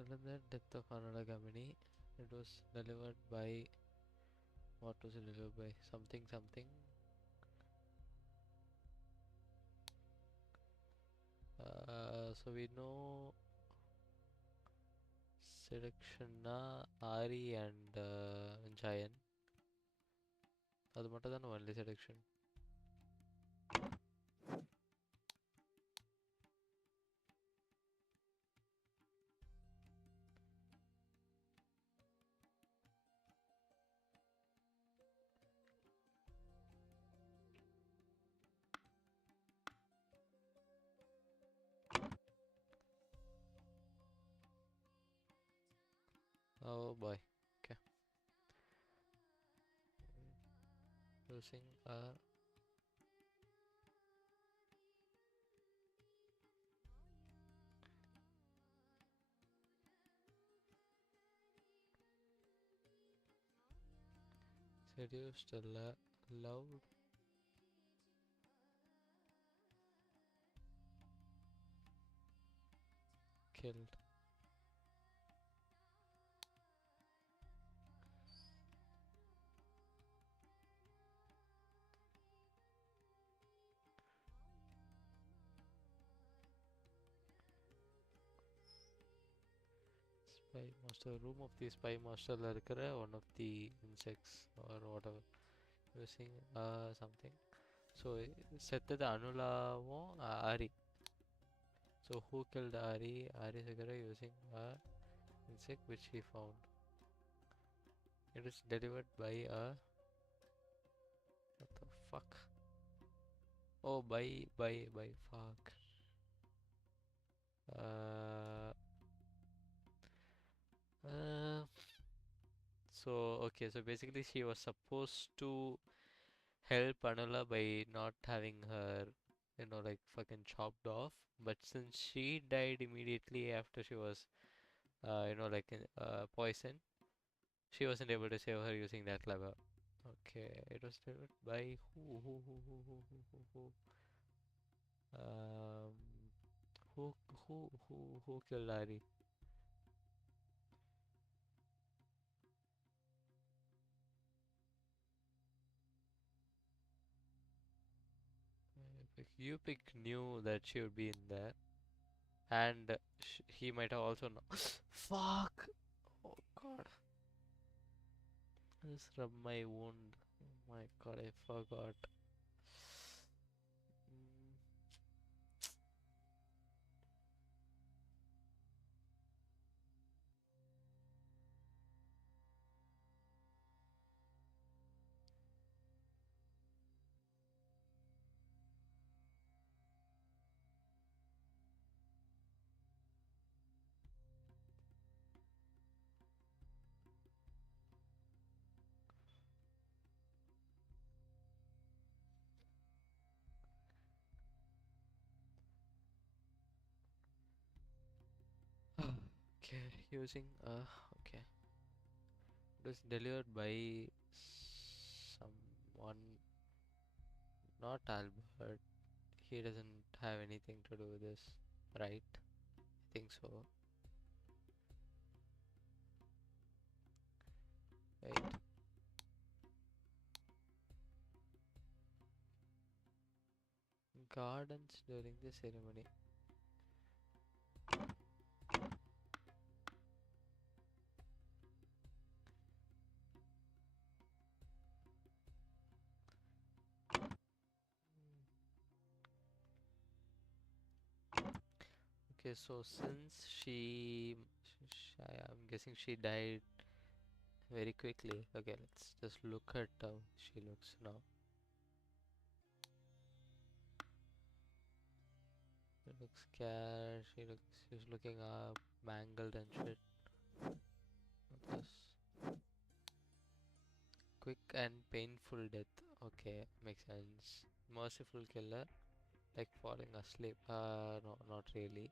Cylinder depth of Anala Gamini. It was delivered by. What was it delivered by? Something something. So we know Sedakshana, Ari, and Jayan. ಅದು மட்டும் only selection. Oh boy. Okay. Using seduced, loved, killed. Spy master room of the spy master one of the insects or whatever using something. So செத்தது அனுலாவும் Ari. So who killed Ari? Ari Sagara using a insect which he found. It is delivered by a what the fuck? Oh, by fuck. Uh, uh, so okay, so basically she was supposed to help Anula by not having her, like fucking chopped off. But since she died immediately after she was, like poisoned, she wasn't able to save her using that lever. Okay, it was delivered by who? Um, who who killed Ari? You pick knew that she would be in there, and he might have also know. Fuck! Oh god! I just rubbed my wound. Oh my god, I forgot. Mm, okay, using okay. It was delivered by someone, not Albert. He doesn't have anything to do with this, right? I think so. Wait. Gardens during the ceremony. Okay, so since I'm guessing she died very quickly. Okay, let's just look at how she looks now. She looks scared. She's looking up, mangled and shit. What's this? Quick and painful death. Okay, makes sense. Merciful killer, like falling asleep. No, not really.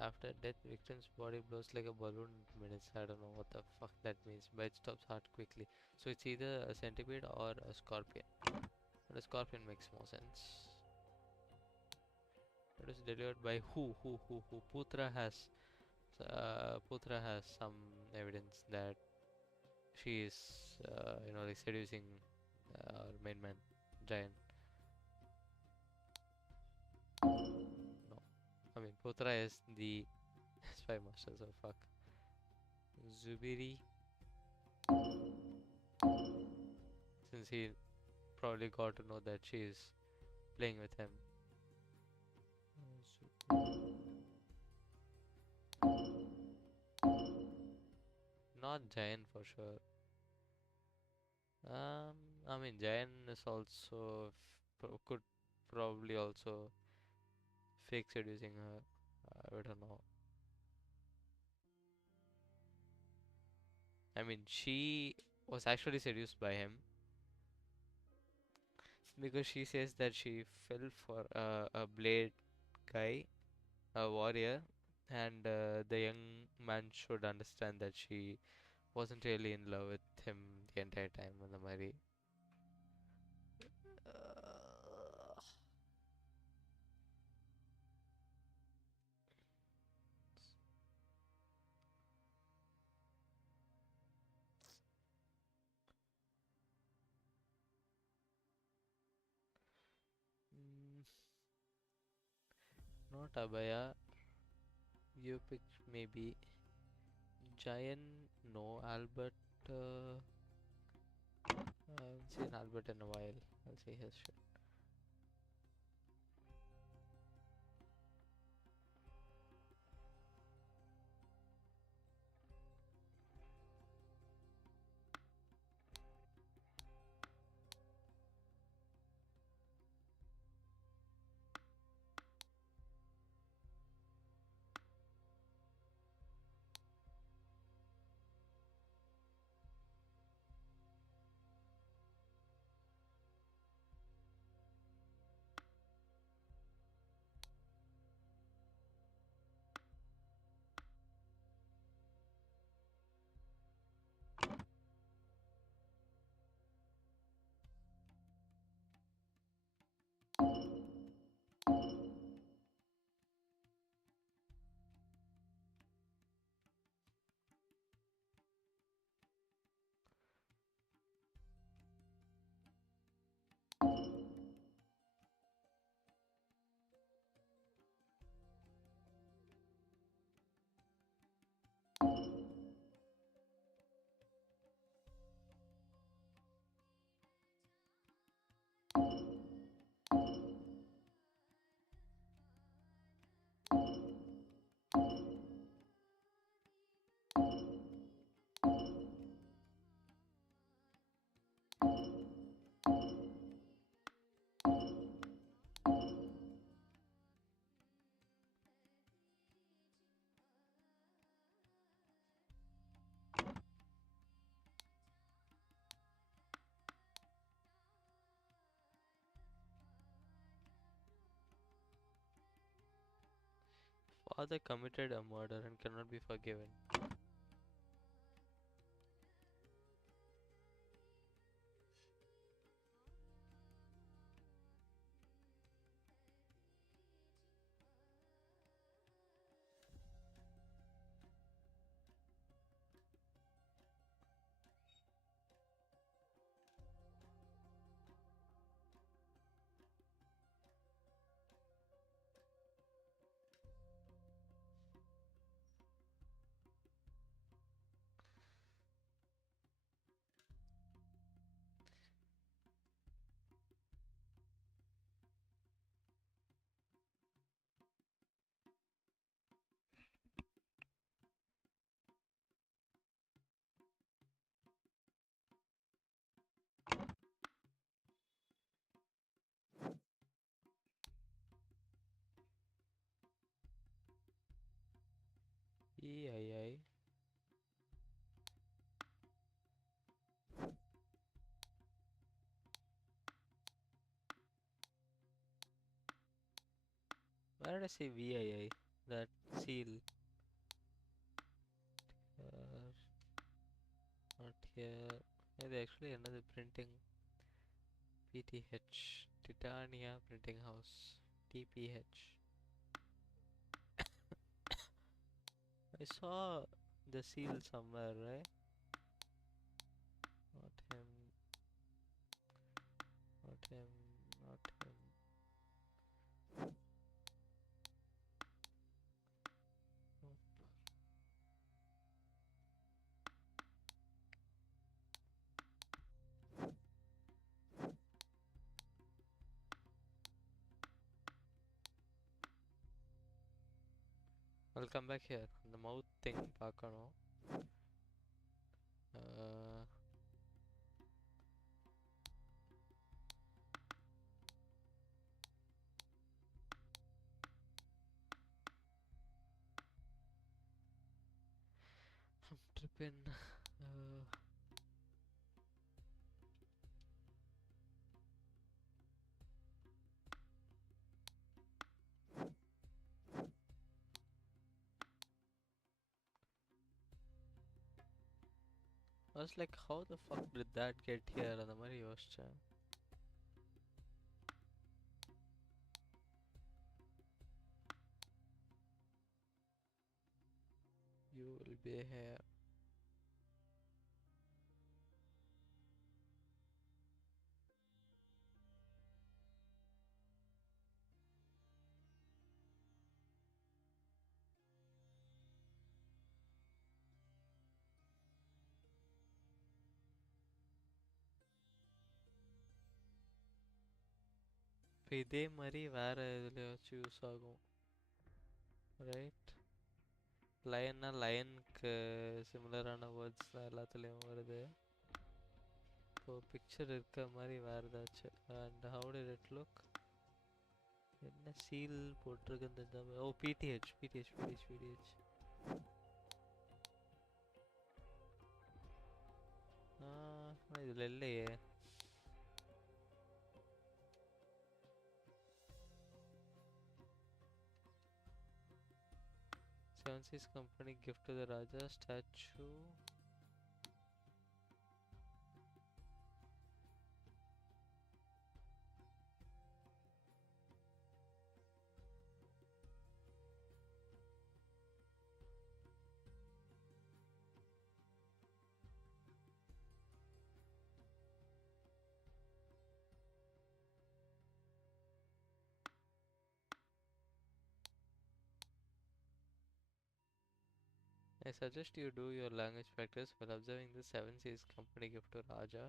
After death, victim's body blows like a balloon in minutes. I don't know what the fuck that means, but it stops heart quickly. So it's either a centipede or a scorpion. But a scorpion makes more sense. It is delivered by who? Putra has Putra has some evidence that she is, like seducing our main man, Giant. No, I mean Putra is the spy master, so fuck. Zubiri, since he probably got to know that she is playing with him. Not Jain for sure. Um, I mean Jain is also could probably also fake seducing her. I don't know. I mean she was actually seduced by him because she says that she fell for a blade guy, a warrior, and the young man should understand that she wasn't really in love with him the entire time in the movie. Uh, mm, Not Abaya. You picked maybe Giant. No, Albert. I haven't seen Albert in a while. I'll see his shit. Father committed a murder and cannot be forgiven. EII. Why did I say VII? That seal. Uh, Not here. Maybe actually another printing. PTH. Titania Printing House. TPH. I saw the seal somewhere, right? Not him, not him, not him. Nope. I'll come back here. The mouth thing பார்க்கணும். I'm tripping. I was like, how the fuck did that get here? அந்த மாதிரி யோசிச்சேன். You will be here. இப்போ இதே மாதிரி வேற எதுலையாச்சும் use ஆகும், right? லயன்னா லயனுக்கு சிமிலரான words தான் எல்லாத்துலேயும் வருது. இப்போ பிக்சர் இருக்க மாதிரி வேறு ஏதாச்சும். And how did it look? என்ன சீல் போட்டிருக்குன்னு தெரிஞ்சாமல். ஓ, பிடிஹெச் பிடிஹெச் பிடிஹெச் பிடிஹெச். இதில் இல்லையே. Seven Seas Company gift to the Raja statue. I suggest you do your language practice while observing the Seven Seas Company gift to Raja,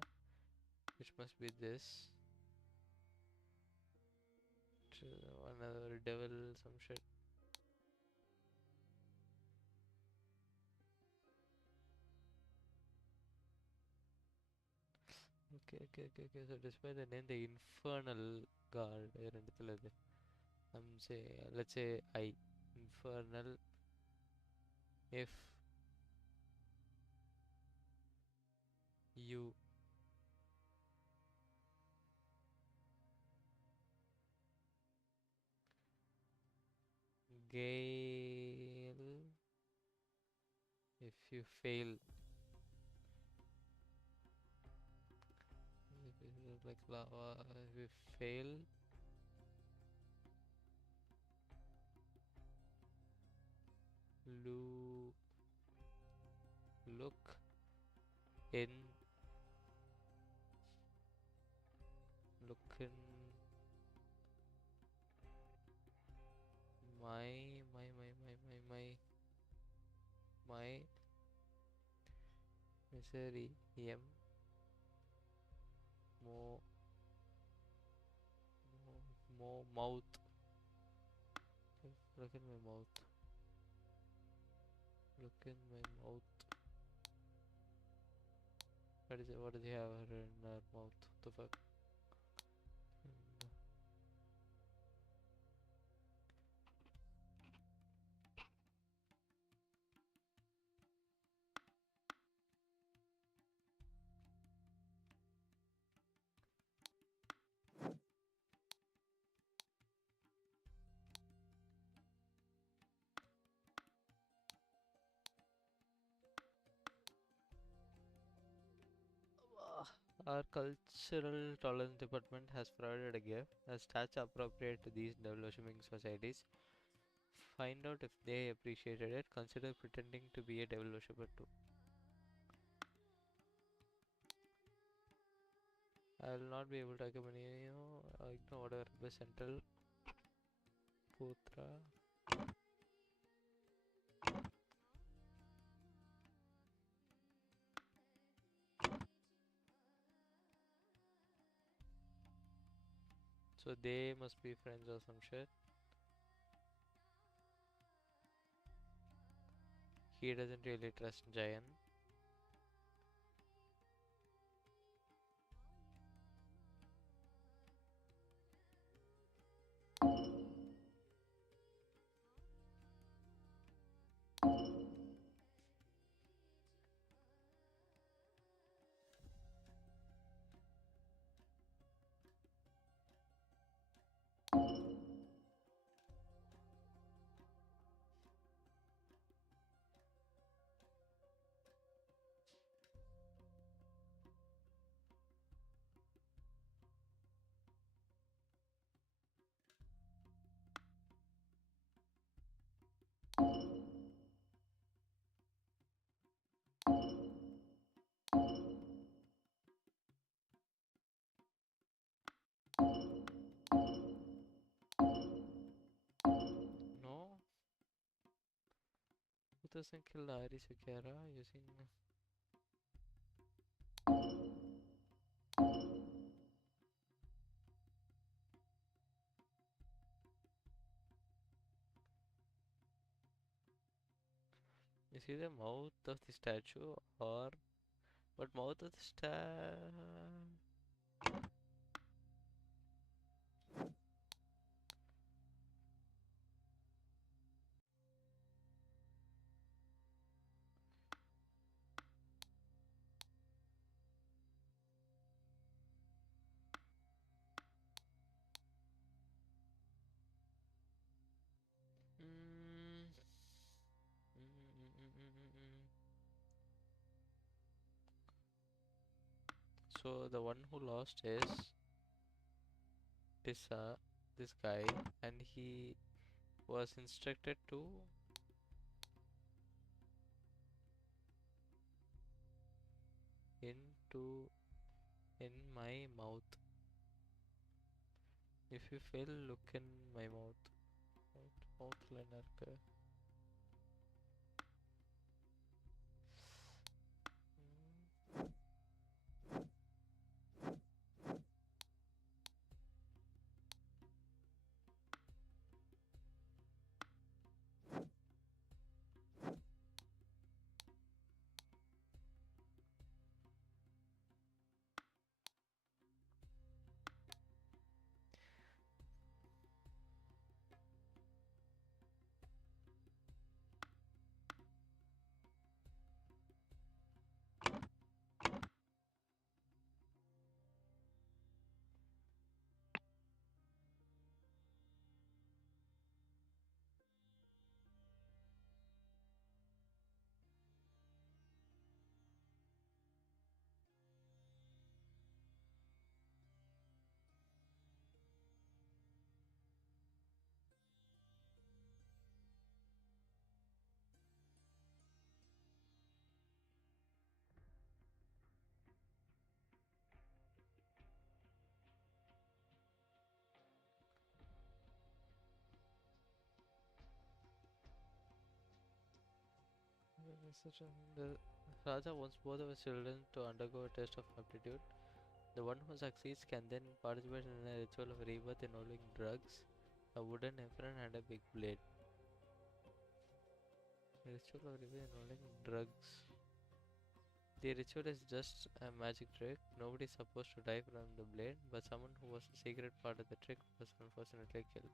which must be this. Another devil, some shit. Okay. So despite the name, the Infernal Guard, let's say I Infernal. If you Gale, if you fail, if it is like lava, if you fail, look in look in my misery more mouth. Look in my mouth. Look in my mouth. What is it? What does he have in her mouth? What the fuck? Our cultural tolerance department has provided a gift, a statue appropriate to these developing societies. find out if they appreciated it, consider pretending to be a devil worshipper too. I will not be able to accompany you. Ignore whatever the central Putra. So they must be friends or some shit. He doesn't really trust Jayan. No, who doesn't kill Ari Sakara using. You see the mouth of the statue, or what mouth of the Mm. So the one who lost is this guy, and he was instructed to into in my mouth. If you fail, look in my mouth. Mouth liner. The Raja wants both of his children to undergo a test of aptitude. The one who succeeds can then participate in a ritual of rebirth involving drugs, a wooden apron, and a big blade. A ritual of rebirth involving drugs. The ritual is just a magic trick. Nobody is supposed to die from the blade, but someone who was a secret part of the trick was unfortunately killed.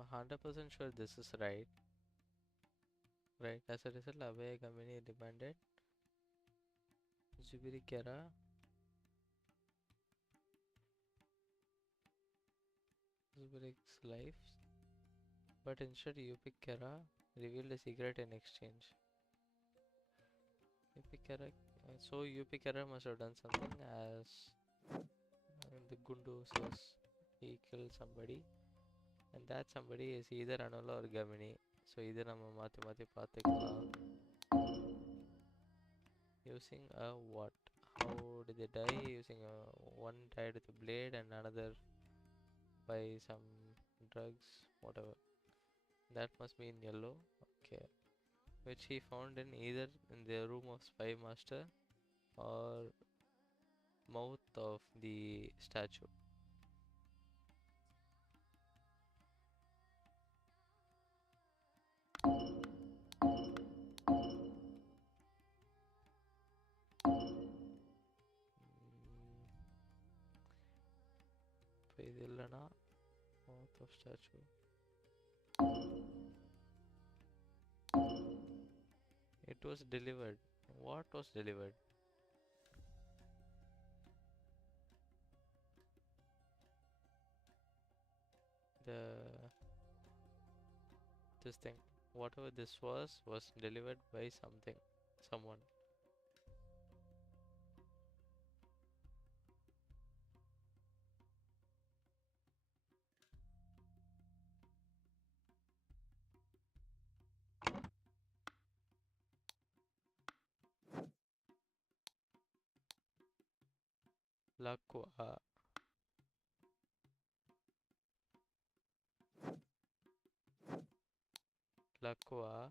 I'm 100% sure this is right. Right. As a result, Abhay Gamini demanded Zubiri Kera, Zubirik's life, but instead Yupik Kera revealed a secret in exchange. Yupik Kera, so Yupik Kera must have done something as the Gundu says he killed somebody, and that somebody is either Anula or Gamini. So either நம்ம மாத்தி மாத்தி பார்த்துக்கலாம். Using a what? How did they die? Using a one died with a blade and another by some drugs, whatever. That must be in yellow. Okay. Which he found in either in the room of Spy Master or mouth of the statue. Idillana, mouth of statue. It was delivered. What was delivered? The this thing, whatever this was delivered by something, someone. Lakwa, Lakwa,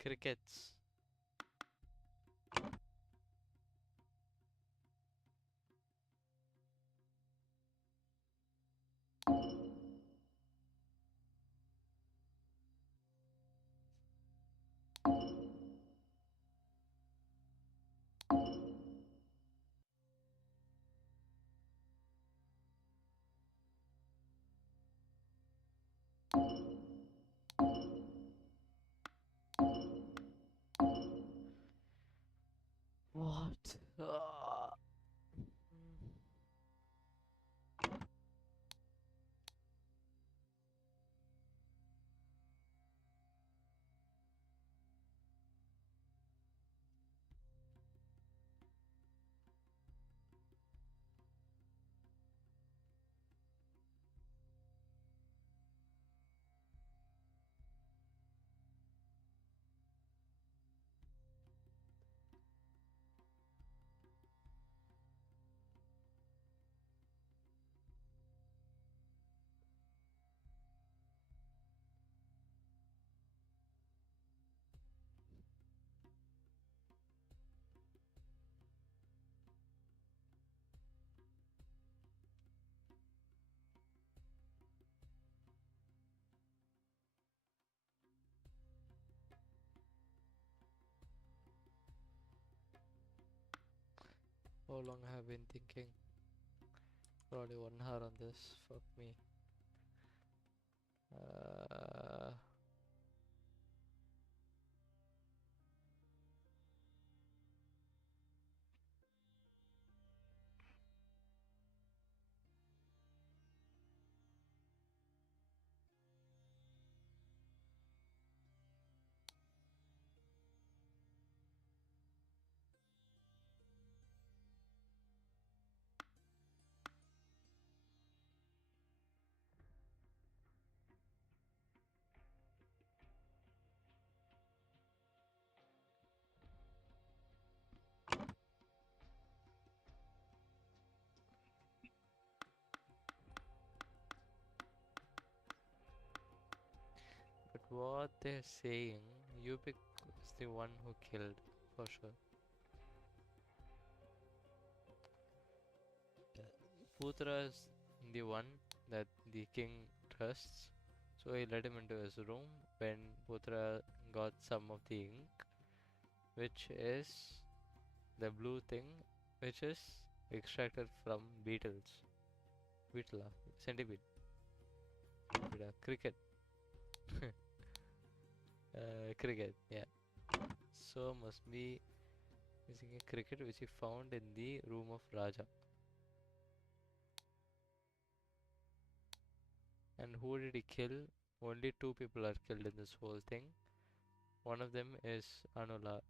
crickets. What? How long I have been thinking? Probably 1 hour on this. Fuck me. Uh, what they're saying, Yupik is the one who killed, for sure. Putra is the one that the king trusts, so he let him into his room when Putra got some of the ink, which is the blue thing, which is extracted from beetles. Beetle, centipede, cricket, cricket, yeah. So must be using a cricket which he found in the room of Raja. And who did he kill? Only two people are killed in this whole thing. One of them is Anula,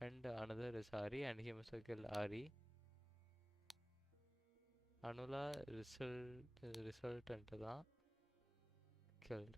and another is Ari, and he must have killed Ari. Anula resultant தான் killed.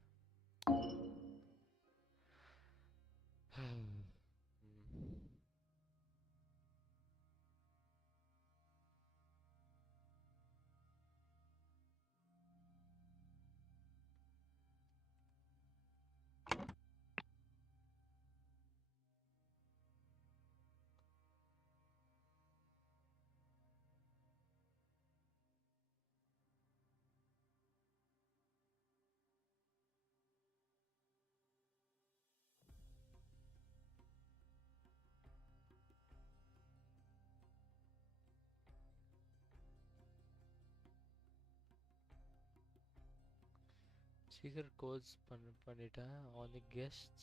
Secret codes பண்ணிட்டேன் on the guests.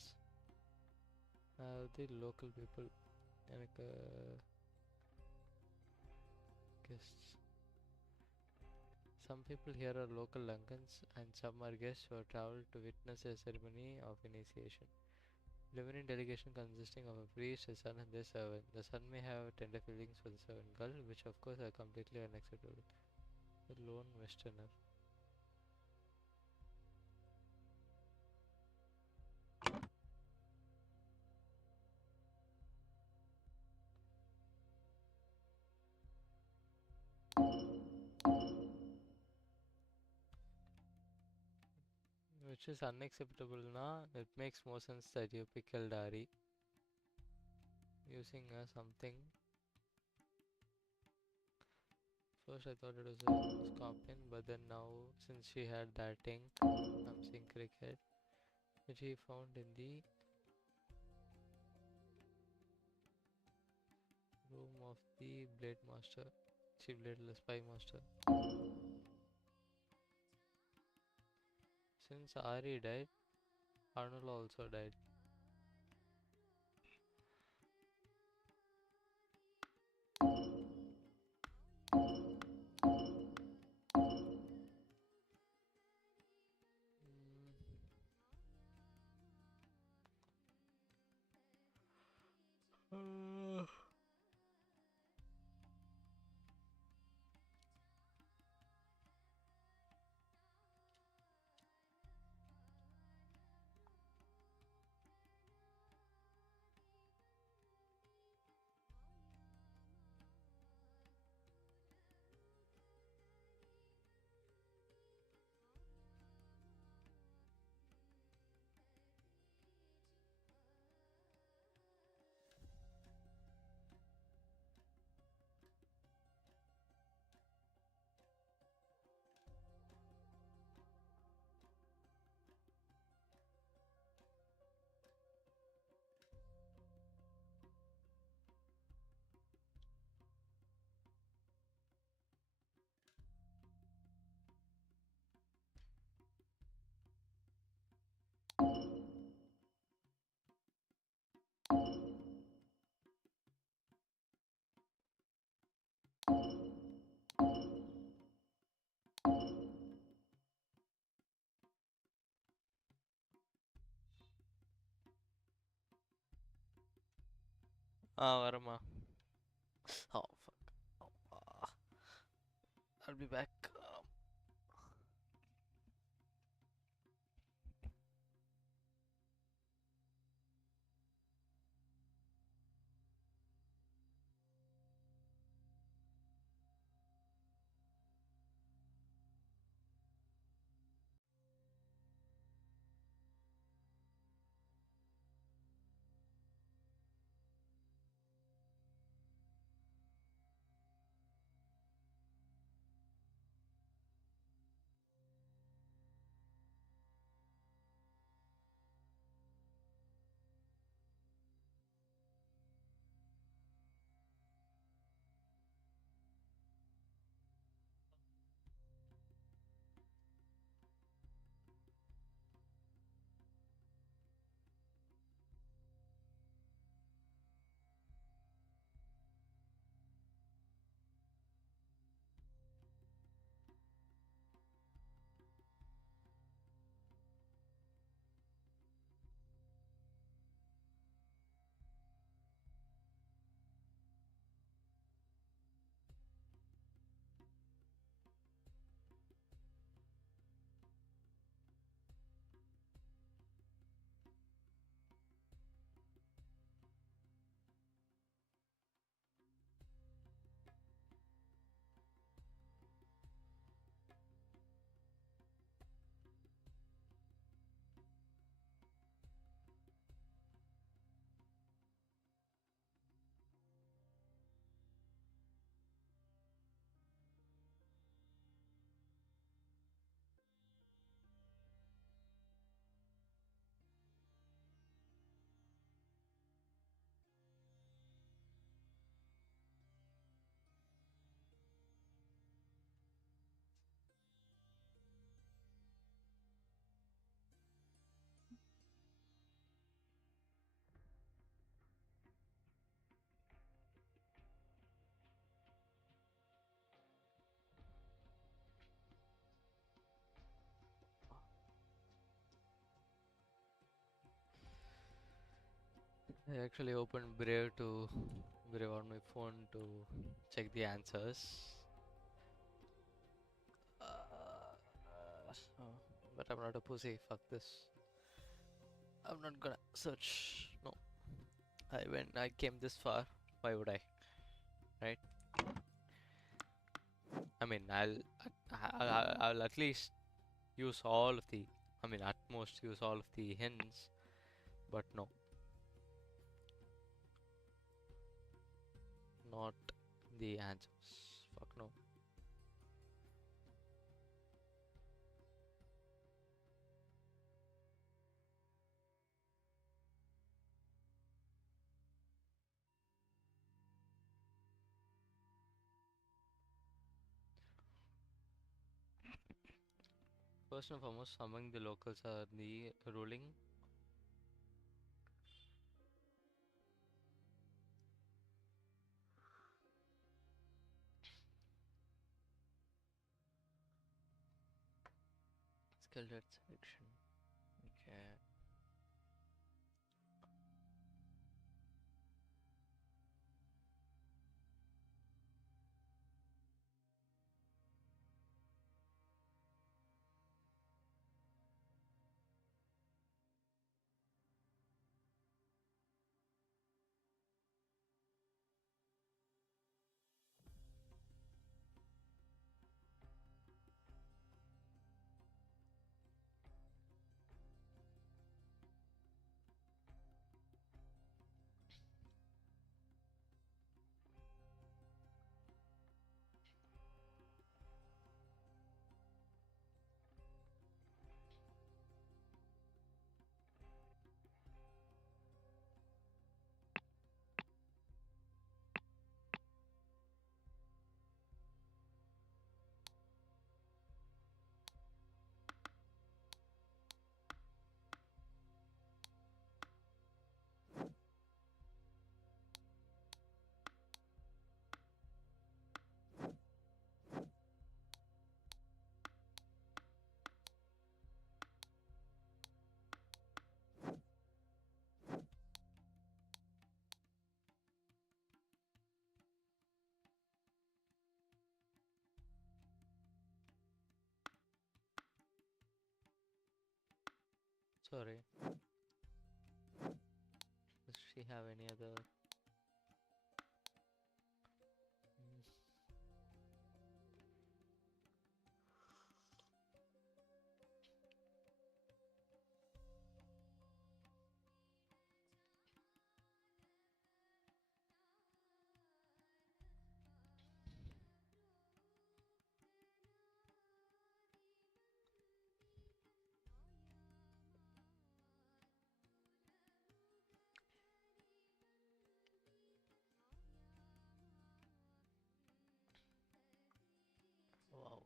The local people எனக்கு guests. Some people here are local Lankans and some are guests who have traveled to witness a ceremony of initiation. Living delegation consisting of a priest, a son, and their servant. The son may have tender feelings for the servant girl, which of course are completely unacceptable. The lone westerner. Which is unacceptable now. It makes more sense that you picked Ari using something. First I thought it was a scorpion, but then now since she had that ink, I'm seeing cricket, which he found in the room of the blade master, chief blade spy master. Since Ari died, Arnold also died. Mm. வரமா. Oh fuck. Oh, I'll be back. I actually opened Brave on my phone to check the answers. So, but I'm not a pussy. Fuck this. I'm not gonna search. No. I came this far. Why would I? Right? I mean, I'll at least use all of the. I mean, at most use all of the hints. But no, not the answers. Fuck no. First and foremost, among the locals are the ruling. Skill set selection. Okay. Sorry. Does she have any other? Mm, wow.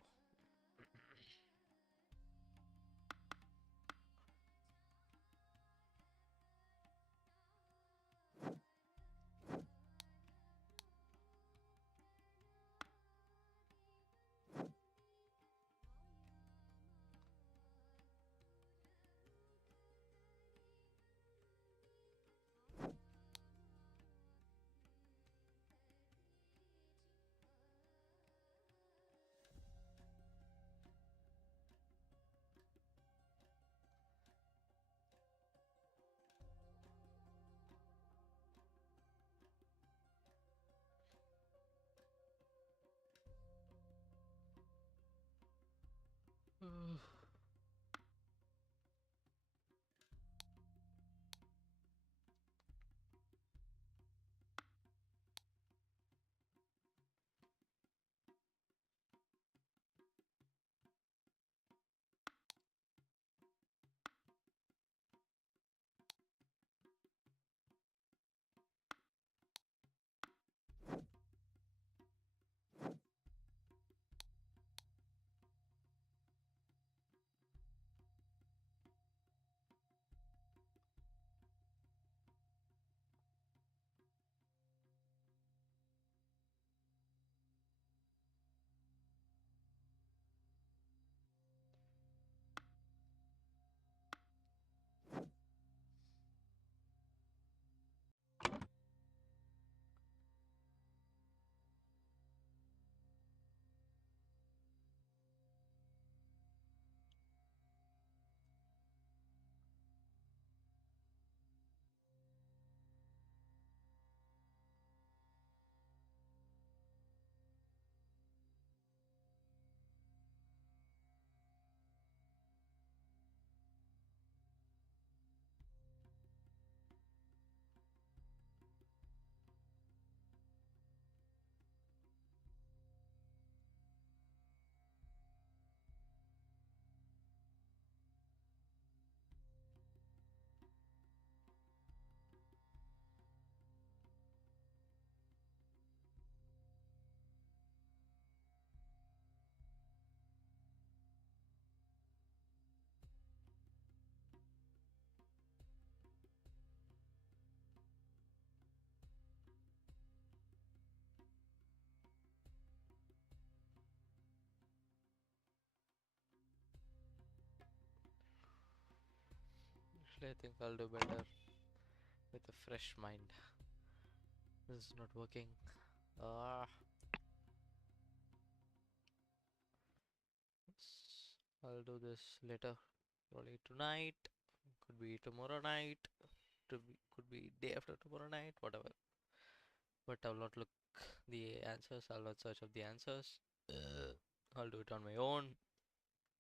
Actually, I think I'll do better with a fresh mind. This is not working. Ah, I'll do this later. Probably tonight. Could be tomorrow night. Could be day after tomorrow night. Whatever. But I'll not look the answers. I'll not search up the answers. I'll do it on my own.